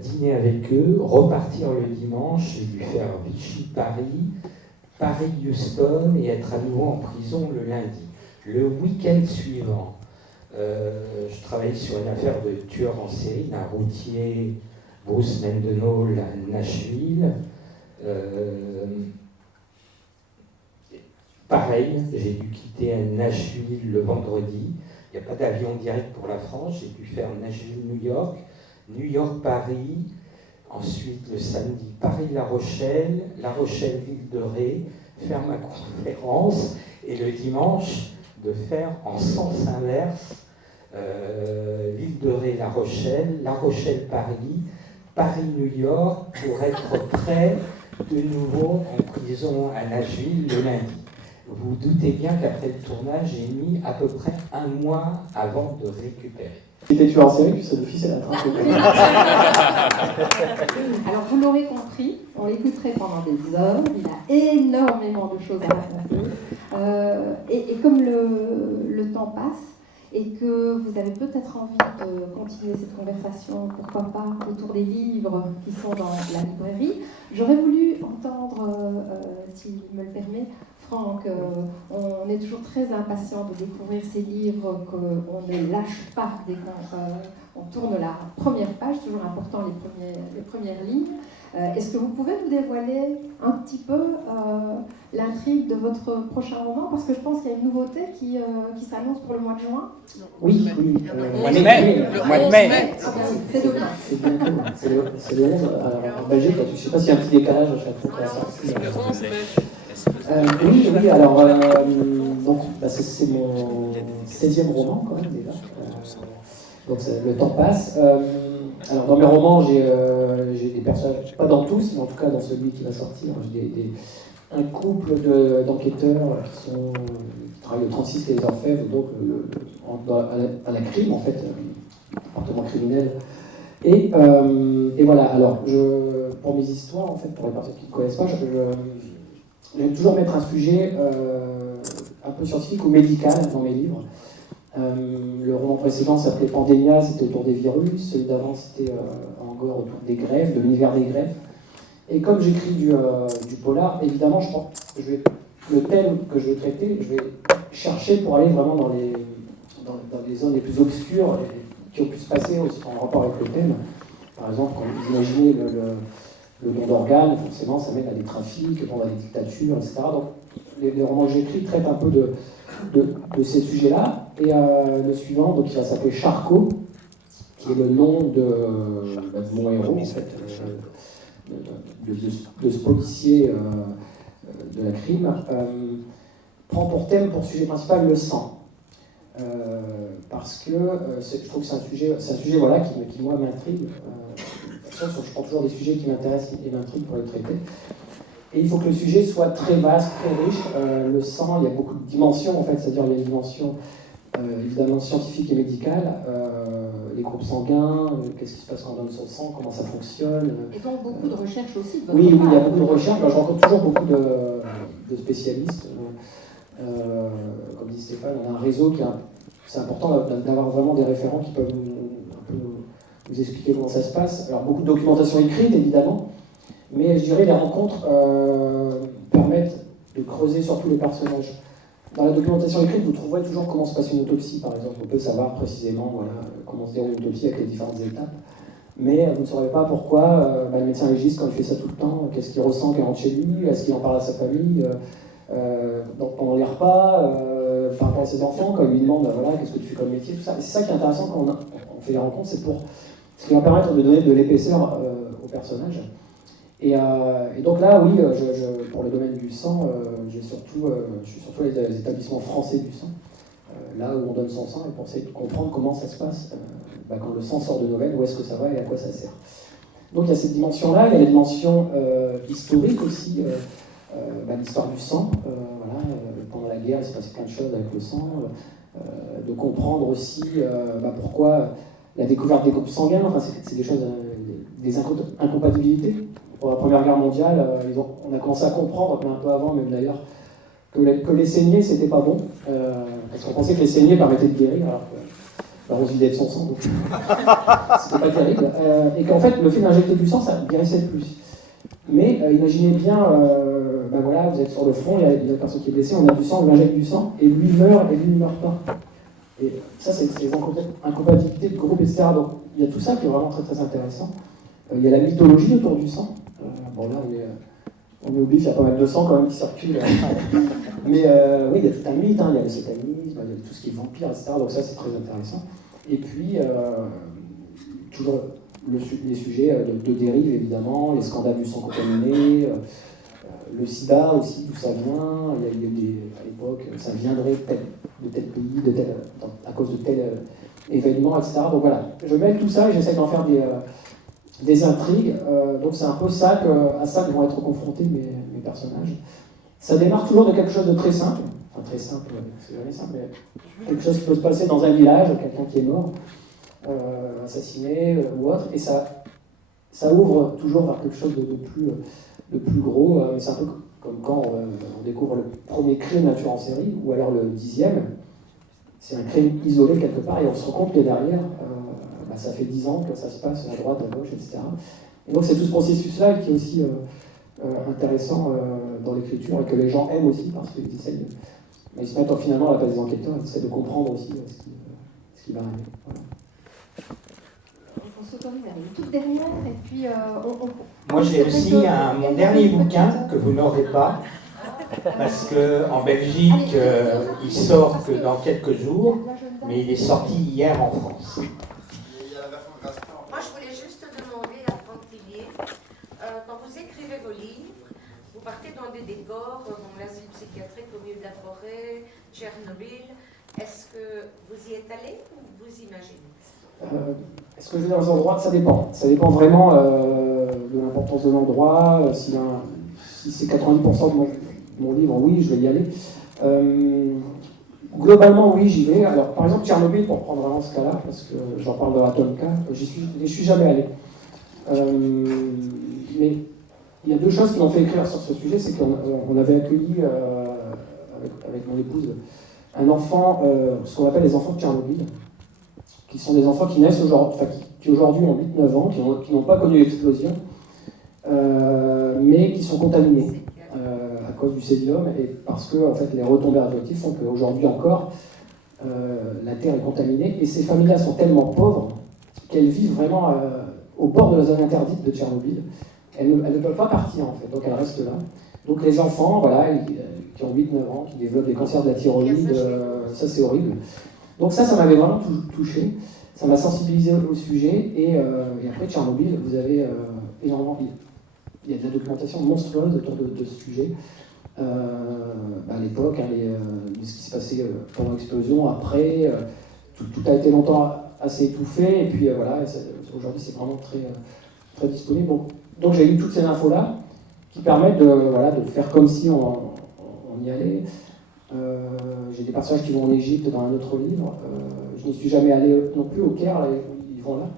dîner avec eux, repartir le dimanche, j'ai dû faire Vichy-Paris, Paris-Houston et être à nouveau en prison le lundi. Le week-end suivant, je travaillais sur une affaire de tueur en série d'un routier, Bruce Mendenhall à Nashville. Pareil, j'ai dû quitter Nashville le vendredi. Il n'y a pas d'avion direct pour la France. J'ai dû faire Nashville-New York, New York-Paris. Ensuite, le samedi, Paris-La Rochelle, La Rochelle-Ville de Ré, faire ma conférence. Et le dimanche, de faire en sens inverse, Ville de Ré, La Rochelle, Paris, Paris-New York, pour être prêt de nouveau en prison à Nashville le lundi. Vous vous doutez bien qu'après le tournage, j'ai mis à peu près un mois avant de récupérer. Tu étais tueur en série, puis ça difficile à traiter. Alors vous l'aurez compris, on l'écouterait pendant des heures, il a énormément de choses à raconter. Et comme le temps passe, et que vous avez peut-être envie de continuer cette conversation, pourquoi pas, autour des livres qui sont dans la librairie, j'aurais voulu entendre, s'il me le permet, Franck, on est toujours très impatient de découvrir ces livres qu'on ne lâche pas dès qu'on tourne la première page, toujours important les premières lignes. Est-ce que vous pouvez nous dévoiler un petit peu l'intrigue de votre prochain roman? Parce que je pense qu'il y a une nouveauté qui s'annonce pour le mois de juin. Oui. Le mois de mai. C'est demain. C'est le 11. Alors, en Belgique, je ne sais pas s'il y a un petit décalage à chaque fois qu'on sort. Oui, alors, donc, c'est mon 16e roman, quand même, déjà. Donc, le temps passe. Alors, dans mes romans, j'ai des personnages, pas dans tous, mais en tout cas dans celui qui va sortir, j'ai un couple d'enquêteurs qui travaillent au 36 les Orfèvres, donc à la crime, en fait, département criminel. Et voilà, alors, pour mes histoires, en fait, pour les personnes qui ne connaissent pas, j'aime toujours mettre un sujet un peu scientifique ou médical dans mes livres. Le roman précédent s'appelait Pandémia, c'était autour des virus. Celui d'avant, c'était encore autour des greffes, de l'univers des greffes. Et comme j'écris du polar, évidemment, je pense que le thème que je vais traiter, je vais chercher pour aller vraiment dans les zones les plus obscures qui ont pu se passer aussi en rapport avec le thème. Par exemple, quand vous imaginez le don d'organes, forcément, ça mène à des trafics, pendant des dictatures, etc. Donc, les romans que j'écris traitent un peu de ces sujets-là. Et le suivant, donc, il va s'appeler Charcot, qui est le nom de mon héros, en fait, de ce policier de la crime, prend pour thème, pour sujet principal, le sang. Parce que je trouve que c'est un sujet voilà, qui moi, m'intrigue. Je prends toujours des sujets qui m'intéressent et m'intriguent pour les traiter. Et il faut que le sujet soit très vaste, très riche. Le sang, il y a beaucoup de dimensions, en fait, c'est-à-dire il y a une dimension évidemment scientifique et médicale, les groupes sanguins, qu'est-ce qui se passe quand on donne son sang, comment ça fonctionne. Et donc beaucoup de recherches aussi. Oui, il y a beaucoup de recherches. Je rencontre toujours beaucoup de spécialistes. Comme dit Stéphane, on a un réseau c'est important d'avoir vraiment des référents qui peuvent nous expliquer comment ça se passe. Alors beaucoup de documentation écrite, évidemment, mais je dirais les rencontres permettent de creuser surtout les personnages. Dans la documentation écrite, vous trouverez toujours comment se passe une autopsie, par exemple. On peut savoir précisément comment se déroule une autopsie avec les différentes étapes, mais vous ne saurez pas pourquoi le médecin légiste, quand il fait ça tout le temps, qu'est-ce qu'il ressent quand il rentre chez lui, est-ce qu'il en parle à sa famille, donc pendant les repas, par rapport à ses enfants, quand il lui demande voilà, qu'est-ce que tu fais comme métier, tout ça. Et c'est ça qui est intéressant quand on fait les rencontres, c'est pour ce qui va permettre de donner de l'épaisseur au personnage. Et donc là, oui, pour le domaine du sang, je suis surtout les établissements français du sang, là où on donne son sang, et pour essayer de comprendre comment ça se passe quand le sang sort de nos veines, où est-ce que ça va et à quoi ça sert. Donc il y a cette dimension-là, il y a la dimension historique aussi, l'histoire du sang. Pendant la guerre, il s'est passé plein de choses avec le sang, de comprendre aussi pourquoi la découverte des groupes sanguins, enfin, c'est des choses, des incompatibilités. Pour la Première Guerre mondiale, on a commencé à comprendre, mais un peu avant même d'ailleurs, que les saignées, c'était pas bon, parce qu'on pensait que les saignées permettaient de guérir, alors on se vidait de son sang, donc c'était pas terrible. Et qu'en fait, le fait d'injecter du sang, ça guérissait plus. Mais imaginez bien, vous êtes sur le front, il y a une personne qui est blessée, on a du sang, on lui injecte du sang, et lui meurt, et lui ne meurt pas. Et ça, c'est les incompatibilités de groupe, etc. Donc il y a tout ça qui est vraiment très très intéressant. Il y a la mythologie autour du sang. Là, on est oublié qu'il y a pas mal de sang quand même qui circule. Mais oui, il y a tout un mythe, il y a le satanisme, il y a tout ce qui est vampire, etc. Donc ça, c'est très intéressant. Et puis, toujours les sujets de dérive, évidemment, les scandales du sang contaminé, le sida aussi, d'où ça vient. Il y a des, à l'époque, ça viendrait de tel pays, à cause de tel événement, etc. Donc voilà, je mêle tout ça et j'essaie d'en faire des intrigues. Donc c'est un peu ça à ça que vont être confrontés mes personnages. Ça démarre toujours de quelque chose de très simple. Enfin, très simple, c'est jamais simple, mais quelque chose qui peut se passer dans un village, quelqu'un qui est mort, assassiné ou autre, et ça ouvre toujours vers quelque chose de plus gros. C'est un peu comme quand on découvre le premier crime d'un tueur en série, ou alors le 10e. C'est un crime isolé quelque part, et on se rend compte que derrière, ça fait 10 ans que ça se passe à droite, à gauche, etc. Et donc c'est tout ce processus-là qui est aussi intéressant dans l'écriture, et que les gens aiment aussi, parce qu'ils essayent ils se mettent finalement à la place des enquêteurs, ils essaient de comprendre aussi ce qui va arriver. Voilà. On s'autorise à aller toute dernière, et puis Moi j'ai aussi mon dernier bouquin que vous n'aurez pas, parce qu'en Belgique, il sort que dans quelques jours, mais il est sorti hier en France. Moi je voulais juste demander à Franck Tillier, quand vous écrivez vos livres, vous partez dans des décors, l'asile psychiatrique au milieu de la forêt, Tchernobyl. Est-ce que vous y êtes allé ou vous imaginez? Est-ce que je vais dans un endroit? Ça dépend. Ça dépend vraiment de l'importance de l'endroit. Si c'est 90% de mon livre, oui, je vais y aller. Globalement, oui, j'y vais. Alors, par exemple, Tchernobyl, pour prendre vraiment ce cas-là, parce que j'en parle dans Atomka, je suis jamais allé. Mais il y a deux choses qui m'ont fait écrire sur ce sujet, c'est qu'on avait accueilli, avec mon épouse, un enfant, ce qu'on appelle les enfants de Tchernobyl, qui sont des enfants qui naissent aujourd'hui, qui aujourd'hui ont 8-9 ans, qui n'ont pas connu l'explosion, mais qui sont contaminés à cause du césium, et parce que en fait, les retombées radioactives font qu'aujourd'hui encore, la Terre est contaminée, et ces familles-là sont tellement pauvres qu'elles vivent vraiment au bord de la zone interdite de Tchernobyl. Elles ne peuvent pas partir, en fait, donc elles restent là. Donc les enfants, voilà, qui ont 8-9 ans, qui développent des cancers de la thyroïde, ça c'est horrible. Donc ça m'avait vraiment touché, ça m'a sensibilisé au sujet, et après Tchernobyl, vous avez énormément, il y a de la documentation monstrueuse autour de ce sujet. À l'époque, de ce qui s'est passé pendant l'explosion, après, tout a été longtemps assez étouffé, et puis voilà, aujourd'hui c'est vraiment très, très disponible. Donc j'ai eu toutes ces infos-là, qui permettent de faire comme si on y allait. J'ai des personnages qui vont en Égypte dans un autre livre. Je n'y suis jamais allé non plus au Caire, là, ils vont là.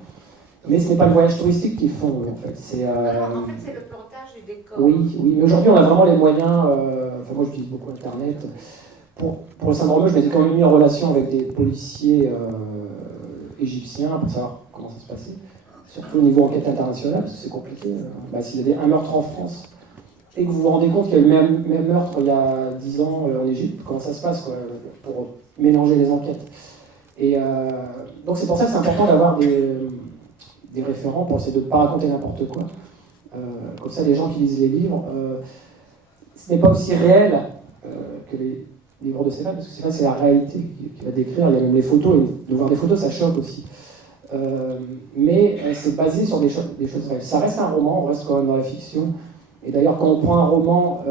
Mais ce n'est pas le voyage touristique qu'ils font, en fait. Alors, en fait, c'est le plantage du décor. Oui, mais aujourd'hui, on a vraiment les moyens. Moi, j'utilise beaucoup Internet. Pour le syndrome, je m'étais quand même mis en relation avec des policiers égyptiens pour savoir comment ça se passait. Surtout au niveau enquête internationale, parce que c'est compliqué. S'il y a un meurtre en France, et que vous vous rendez compte qu'il y a eu le même meurtre il y a 10 ans en Égypte, comment ça se passe, quoi, pour mélanger les enquêtes. Et donc c'est pour ça que c'est important d'avoir des référents pour essayer de ne pas raconter n'importe quoi. Comme ça, les gens qui lisent les livres, ce n'est pas aussi réel que les livres de Stéphane, parce que Stéphane, c'est la réalité qu'il va décrire. Il y a même les photos, et de voir des photos, ça choque aussi. Mais c'est basé sur des choses réelles. Ça reste un roman, on reste quand même dans la fiction. Et d'ailleurs, quand on prend un roman,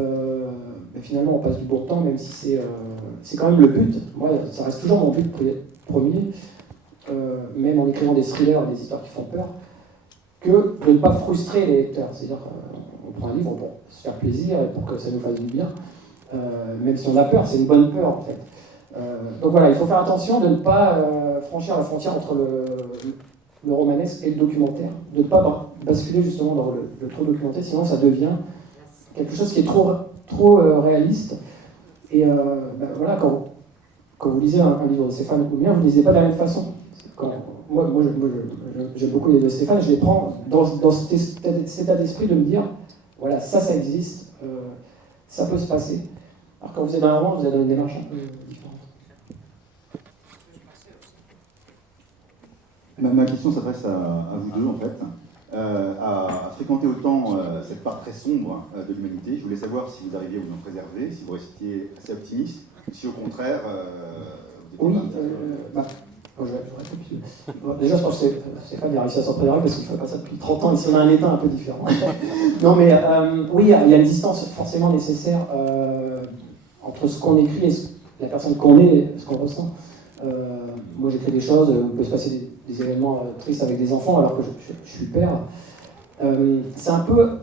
finalement, on passe du bon temps, même si c'est quand même le but. Moi, ça reste toujours mon but premier, même en écrivant des thrillers, des histoires qui font peur, que de ne pas frustrer les lecteurs. C'est-à-dire qu'on prend un livre pour se faire plaisir et pour que ça nous fasse du bien, même si on a peur, c'est une bonne peur en fait. Donc voilà, il faut faire attention de ne pas franchir la frontière entre le romanesque et le documentaire, de ne pas basculer justement dans le trop documentaire, sinon ça devient quelque chose qui est trop réaliste. Et voilà, quand vous lisez un livre de Stéphane ou bien, vous ne lisez pas de la même façon. Moi j'aime beaucoup les livres de Stéphane, je les prends dans cet état d'esprit de me dire, voilà, ça existe, ça peut se passer. Alors quand vous êtes dans un roman, vous êtes dans une démarche un peu différente. Ma question s'adresse à vous deux, en fait. À fréquenter autant cette part très sombre de l'humanité, je voulais savoir si vous arriviez à vous en préserver, si vous restiez assez optimiste, ou si au contraire... Oui, déjà, je pense que Stéphane a réussi à s'en préserver parce qu'il ne fait pas ça depuis 30 ans, il sont dans un état un peu différent. Non, mais oui, il y a une distance forcément nécessaire entre ce qu'on écrit et la personne qu'on est et ce qu'on ressent. Moi, j'écris des choses, il peut se passer des événements tristes avec des enfants alors que je suis père. C'est un peu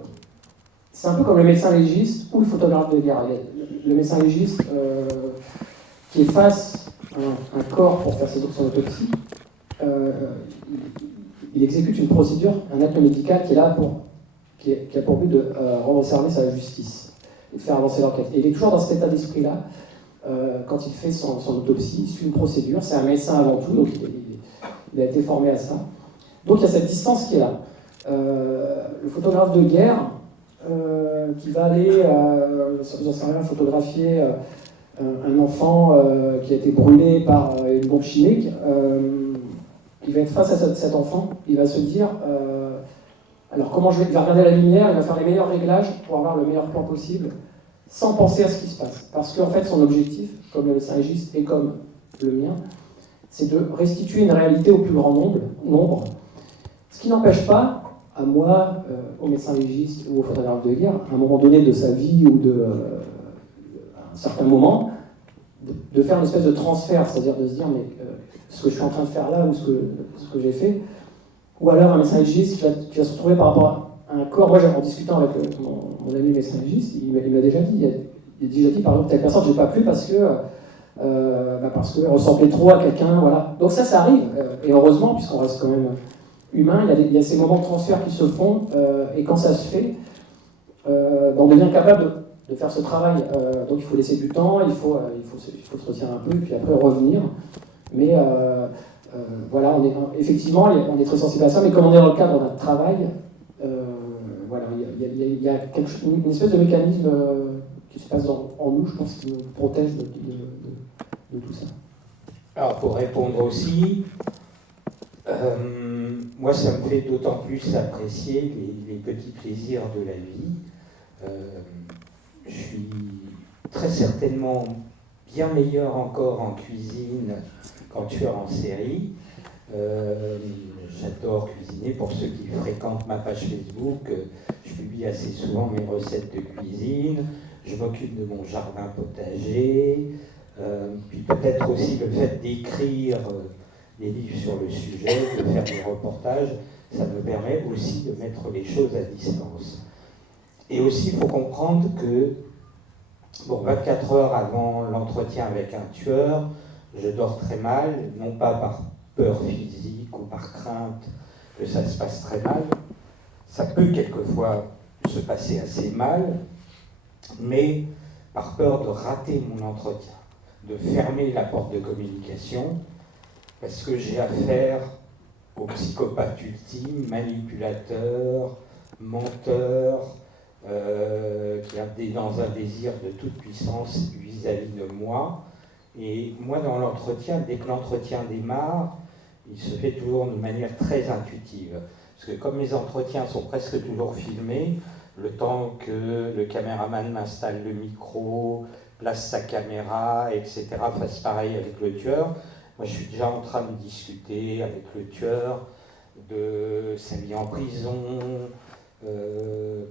comme le médecin légiste ou le photographe de guerre. Le médecin légiste qui efface un corps pour faire son autopsie, il exécute une procédure, un acte médical qui est là qui a pour but de rendre service à la justice et de faire avancer l'enquête. Et il est toujours dans cet état d'esprit-là quand il fait son autopsie, il suit une procédure, c'est un médecin avant tout, donc il a été formé à ça. Donc il y a cette distance qui est là. Le photographe de guerre qui va aller, j'en sais rien, photographier un enfant qui a été brûlé par une bombe chimique, il va être face à cet enfant, il va se dire alors comment il va regarder la lumière, il va faire les meilleurs réglages pour avoir le meilleur plan possible, sans penser à ce qui se passe. Parce qu'en fait, son objectif, comme le médecin légiste et comme le mien, c'est de restituer une réalité au plus grand nombre. Ce qui n'empêche pas, à moi, au médecin légiste ou au photographe de guerre, à un moment donné de sa vie ou à un certain moment, de faire une espèce de transfert, c'est-à-dire de se dire, mais ce que je suis en train de faire là ou ce que j'ai fait, ou alors un médecin légiste qui va se retrouver par rapport à un corps. Moi, en discutant avec mon ami médecin légiste, il m'a déjà dit, par exemple, telle personne, je n'ai pas plu parce qu'elle ressemblait trop à quelqu'un, voilà. Donc ça arrive, et heureusement, puisqu'on reste quand même humain, il y a ces moments de transfert qui se font, et quand ça se fait, on devient capable de faire ce travail. Donc il faut laisser du temps, il faut se retirer un peu, puis après revenir. Mais voilà, effectivement, on est très sensible à ça, mais comme on est dans le cadre d'un travail, voilà, il y a une espèce de mécanisme qui se passe en nous, je pense, qui nous protège de tout ça. Alors, pour répondre aussi, moi, ça me fait d'autant plus apprécier les petits plaisirs de la vie. Je suis très certainement bien meilleur encore en cuisine qu'en tueur en série. J'adore cuisiner. Pour ceux qui fréquentent ma page Facebook, je publie assez souvent mes recettes de cuisine. Je m'occupe de mon jardin potager. Puis peut-être aussi le fait d'écrire des livres sur le sujet, de faire des reportages, ça me permet aussi de mettre les choses à distance. Et aussi, il faut comprendre que, 24 heures avant l'entretien avec un tueur, je dors très mal, non pas par peur physique ou par crainte que ça se passe très mal. Ça peut quelquefois se passer assez mal, mais par peur de rater mon entretien, de fermer la porte de communication, parce que j'ai affaire au psychopathe ultime, manipulateur, menteur, qui est dans un désir de toute puissance vis-à-vis de moi. Et moi, dans l'entretien, dès que l'entretien démarre, il se fait toujours de manière très intuitive. Parce que comme mes entretiens sont presque toujours filmés, le temps que le caméraman m'installe le micro, place sa caméra, etc., fasse pareil avec le tueur. Moi, je suis déjà en train de discuter avec le tueur de sa vie en prison,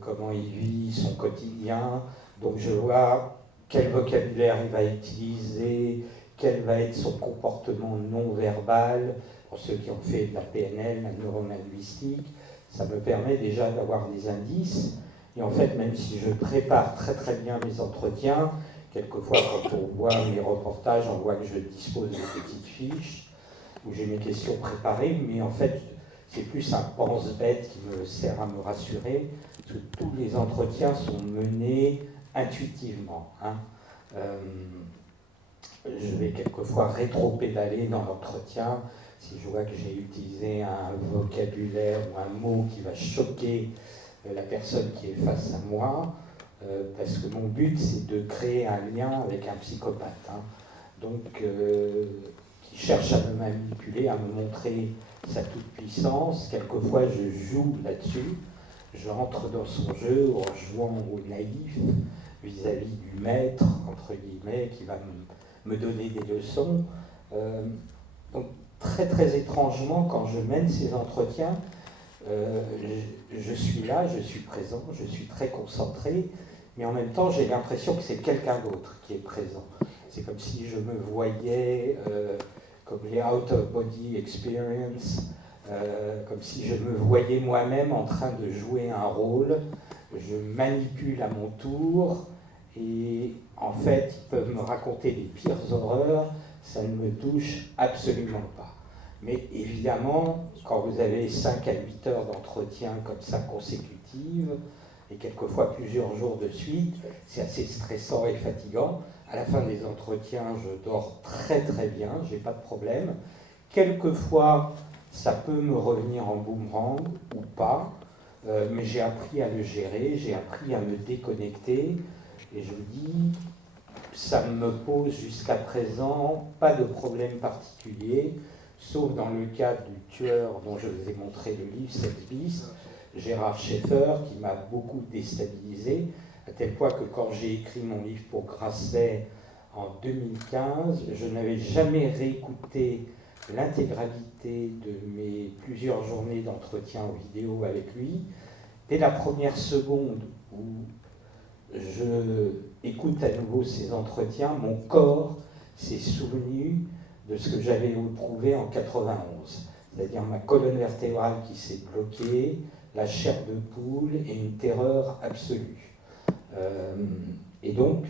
comment il vit son quotidien. Donc je vois quel vocabulaire il va utiliser, quel va être son comportement non verbal. Pour ceux qui ont fait de la PNL, la neurolinguistique, ça me permet déjà d'avoir des indices. Et en fait, même si je prépare très très bien mes entretiens, quelquefois quand on voit mes reportages, on voit que je dispose de petites fiches où j'ai mes questions préparées, mais en fait, c'est plus un pense-bête qui me sert à me rassurer, parce que tous les entretiens sont menés intuitivement. Je vais quelquefois rétro-pédaler dans l'entretien si je vois que j'ai utilisé un vocabulaire ou un mot qui va choquer la personne qui est face à moi, parce que mon but c'est de créer un lien avec un psychopathe, donc qui cherche à me manipuler, à me montrer sa toute-puissance. Quelquefois je joue là-dessus, je rentre dans son jeu en jouant au naïf vis-à-vis du maître, entre guillemets, qui va me donner des leçons. Donc très très étrangement, quand je mène ces entretiens, je suis là, je suis présent, je suis très concentré, mais en même temps j'ai l'impression que c'est quelqu'un d'autre qui est présent. C'est comme si je me voyais comme les out of body experience, comme si je me voyais moi-même en train de jouer un rôle. Je manipule à mon tour et en fait ils peuvent me raconter les pires horreurs, ça ne me touche absolument pas. Mais évidemment, quand vous avez 5 à 8 heures d'entretien comme ça consécutives, et quelquefois plusieurs jours de suite, c'est assez stressant et fatigant. À la fin des entretiens, je dors très très bien, j'ai pas de problème. Quelquefois, ça peut me revenir en boomerang ou pas, mais j'ai appris à le gérer, j'ai appris à me déconnecter, et je vous dis, ça me pose jusqu'à présent pas de problème particulier, sauf dans le cas du tueur dont je vous ai montré le livre, Sex Beast, Gérard Schaeffer, qui m'a beaucoup déstabilisé, à tel point que quand j'ai écrit mon livre pour Grasset en 2015, je n'avais jamais réécouté l'intégralité de mes plusieurs journées d'entretien en vidéo avec lui. Dès la première seconde où je écoute à nouveau ces entretiens, mon corps s'est souvenu de ce que j'avais éprouvé en 91, c'est-à-dire ma colonne vertébrale qui s'est bloquée, la chair de poule et une terreur absolue. Et donc,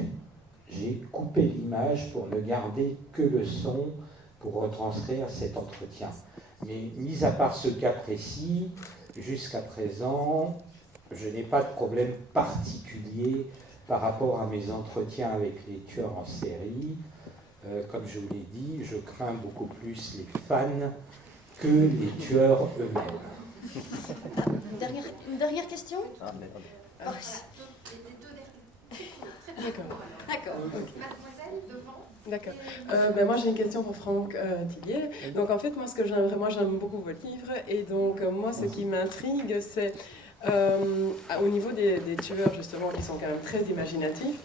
j'ai coupé l'image pour ne garder que le son pour retranscrire cet entretien. Mais mis à part ce cas précis, jusqu'à présent, je n'ai pas de problème particulier par rapport à mes entretiens avec les tueurs en série. Comme je vous l'ai dit, je crains beaucoup plus les fans que les tueurs eux-mêmes. Une dernière question? D'accord. Mademoiselle, devant. D'accord. Moi j'ai une question pour Franck Tillier. Donc en fait moi ce que j'aime vraiment, j'aime beaucoup vos livres et donc moi ce qui m'intrigue c'est au niveau des tueurs justement qui sont quand même très imaginatifs.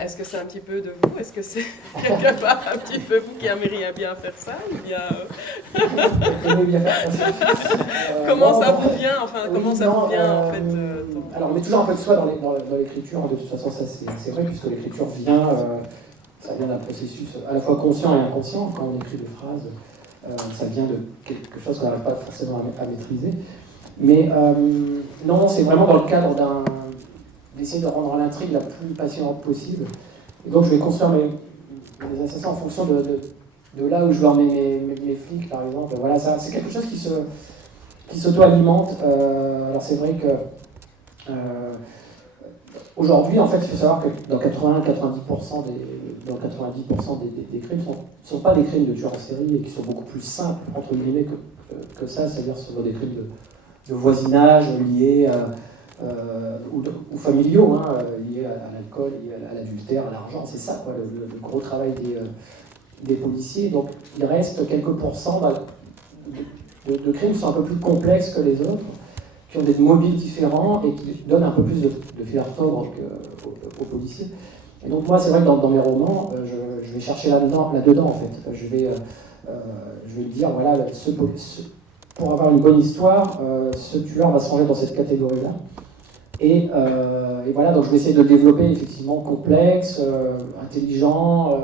Est-ce que c'est un petit peu de vous? Est-ce que c'est quelque part un petit peu vous qui aimeriez bien faire ça? Ou bien comment ça vous vient? Enfin, comment ça vous vient en fait Alors, on met toujours un peu de soi dans l'écriture. De toute façon, ça c'est vrai, puisque l'écriture vient, ça vient d'un processus à la fois conscient et inconscient. Quand on écrit des phrases, ça vient de quelque chose qu'on n'arrive pas forcément à maîtriser. Mais non, c'est vraiment dans le cadre d'essayer de rendre l'intrigue la plus passionnante possible. Et donc je vais construire mes assassins en fonction de là où je veux emmener mes flics, par exemple. Voilà, c'est quelque chose qui s'auto-alimente. Alors c'est vrai que aujourd'hui, en fait, il faut savoir que dans 80-90% des crimes ne sont pas des crimes de tueurs en série et qui sont beaucoup plus simples, entre guillemets, que ça, c'est-à-dire ce sont des crimes de voisinage liés ou familiaux, liés à l'alcool, liés à l'adultère, à l'argent. C'est ça, quoi, le gros travail des policiers. Donc il reste quelques pourcents de crimes qui sont un peu plus complexes que les autres, qui ont des mobiles différents et qui donnent un peu plus de fil à retordre aux policiers. Et donc moi, c'est vrai que dans mes romans, je vais chercher là-dedans en fait. Je vais dire, voilà, pour avoir une bonne histoire, ce tueur va se ranger dans cette catégorie-là. Et voilà, donc je vais essayer de le développer effectivement complexe, intelligent,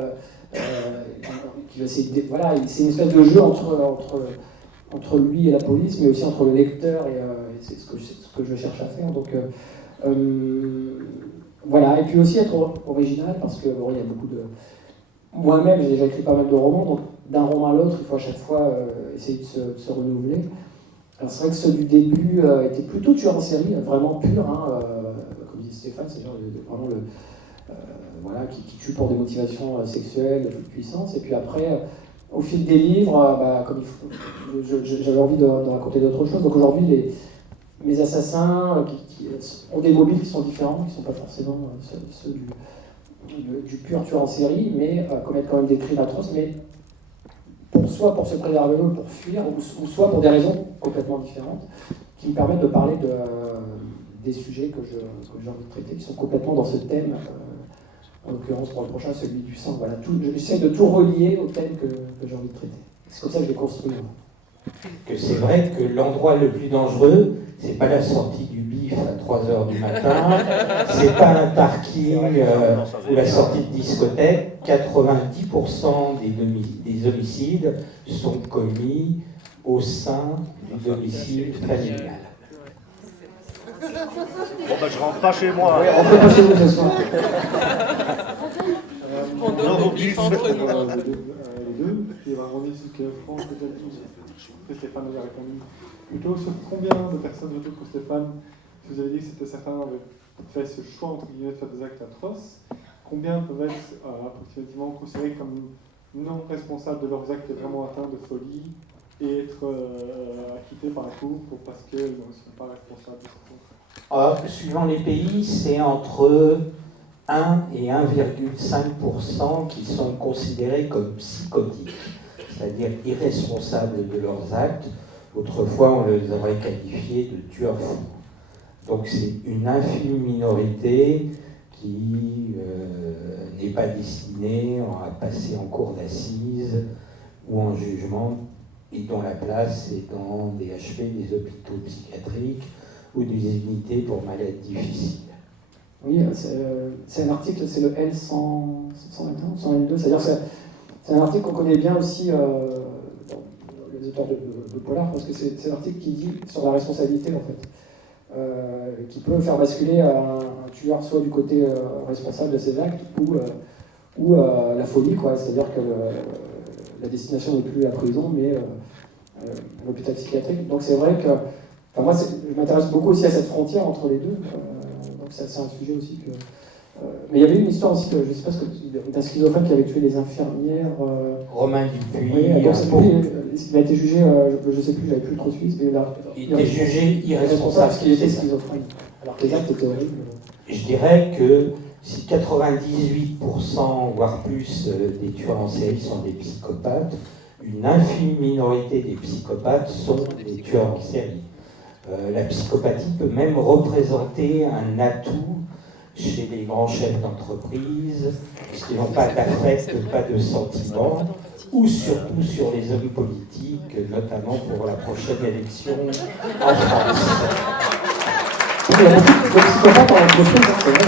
qui va essayer voilà, c'est une espèce de jeu entre lui et la police, mais aussi entre le lecteur et c'est ce que je cherche à faire. Donc voilà, et puis aussi être original, parce que bon, il y a beaucoup de... Moi-même, j'ai déjà écrit pas mal de romans, donc d'un roman à l'autre, il faut à chaque fois essayer de se renouveler. Alors c'est vrai que ceux du début étaient plutôt tueurs en série, vraiment purs, hein, comme disait Stéphane, c'est genre vraiment voilà, qui tue pour des motivations sexuelles, de toute puissance. Et puis après, au fil des livres, comme j'avais envie de raconter d'autres choses. Donc aujourd'hui, mes assassins qui ont des mobiles qui sont différents, qui ne sont pas forcément ceux du pur tueur en série, mais commettent quand même des crimes atroces, mais soit pour se préserver ou pour fuir, ou soit pour des raisons complètement différentes, qui me permettent de parler des sujets que j'ai envie de traiter, qui sont complètement dans ce thème, en l'occurrence pour le prochain, celui du sang. Voilà, j'essaie de tout relier au thème que j'ai envie de traiter. C'est comme ça que je l'ai construit. Que c'est vrai que l'endroit le plus dangereux, c'est pas la sortie du bif à 3h du matin, c'est pas un parking ou la sortie de discothèque. 90% des homicides sont commis au sein du domicile familial. Bon bah je rentre pas chez moi. Oui, on peut pas chez vous ce soir. On donne des bifs entre nous. Les deux, puis on va revenir sur ce que Franck peut-être que Stéphane nous a répondu. Plutôt sur combien de personnes autour que Stéphane, si vous avez dit que c'était certains avaient fait ce choix entre guillemets de faire des actes atroces, combien peuvent être approximativement considérés comme non responsables de leurs actes vraiment atteints de folie et être acquittés par la cour parce qu'ils ne sont pas responsables de ce contraire? Suivant les pays, c'est entre 1 et 1,5% qui sont considérés comme psychotiques, c'est-à-dire irresponsables de leurs actes. Autrefois, on les aurait qualifiés de tueurs fous. Donc c'est une infime minorité qui n'est pas destinée à passer en cour d'assises ou en jugement, et dont la place est dans des HP, des hôpitaux psychiatriques ou des unités pour malades difficiles. Oui, c'est un article, c'est le L121, 122, c'est-à-dire que c'est un article qu'on connaît bien aussi dans les auteurs de polar, parce que c'est un article qui dit sur la responsabilité, en fait, qui peut faire basculer un tueur soit du côté responsable de ses actes, ou la folie, quoi, c'est-à-dire que la destination n'est plus la prison, mais l'hôpital psychiatrique. Donc c'est vrai que, enfin, moi, je m'intéresse beaucoup aussi à cette frontière entre les deux. Donc c'est un sujet aussi que... mais il y avait une histoire aussi, je ne sais pas, d'un schizophrène qui avait tué les infirmières... Romain Dupuis. Oui, il a été jugé, je ne sais plus, j'avais plus trop suivi, mais il était jugé irresponsable parce qu'il était schizophrène, alors que les actes étaient horribles. Je dirais que si 98%, voire plus, des tueurs en série sont des psychopathes, une infime minorité des psychopathes sont des tueurs en série. La psychopathie peut même représenter un atout chez les grands chefs d'entreprise, puisqu'ils n'ont pas d'affect, pas de sentiments, ou surtout sur les hommes politiques, notamment pour la prochaine élection en France. Il y a beaucoup de psychopathes en entreprise, c'est vrai.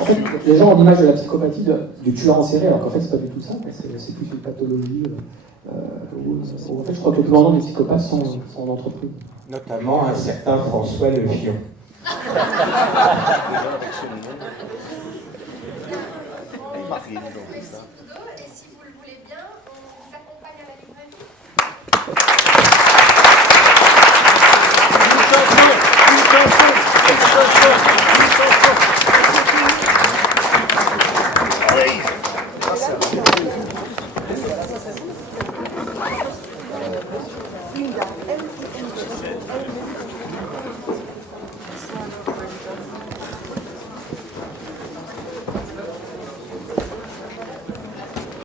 En fait, les gens ont l'image de la psychopathie du tueur en série, alors qu'en fait, c'est pas du tout ça. C'est plus une pathologie. En fait, je crois que le plus grand nombre des psychopathes sont en entreprise. Notamment un certain François Le Fion. Il m'a rien donc ça.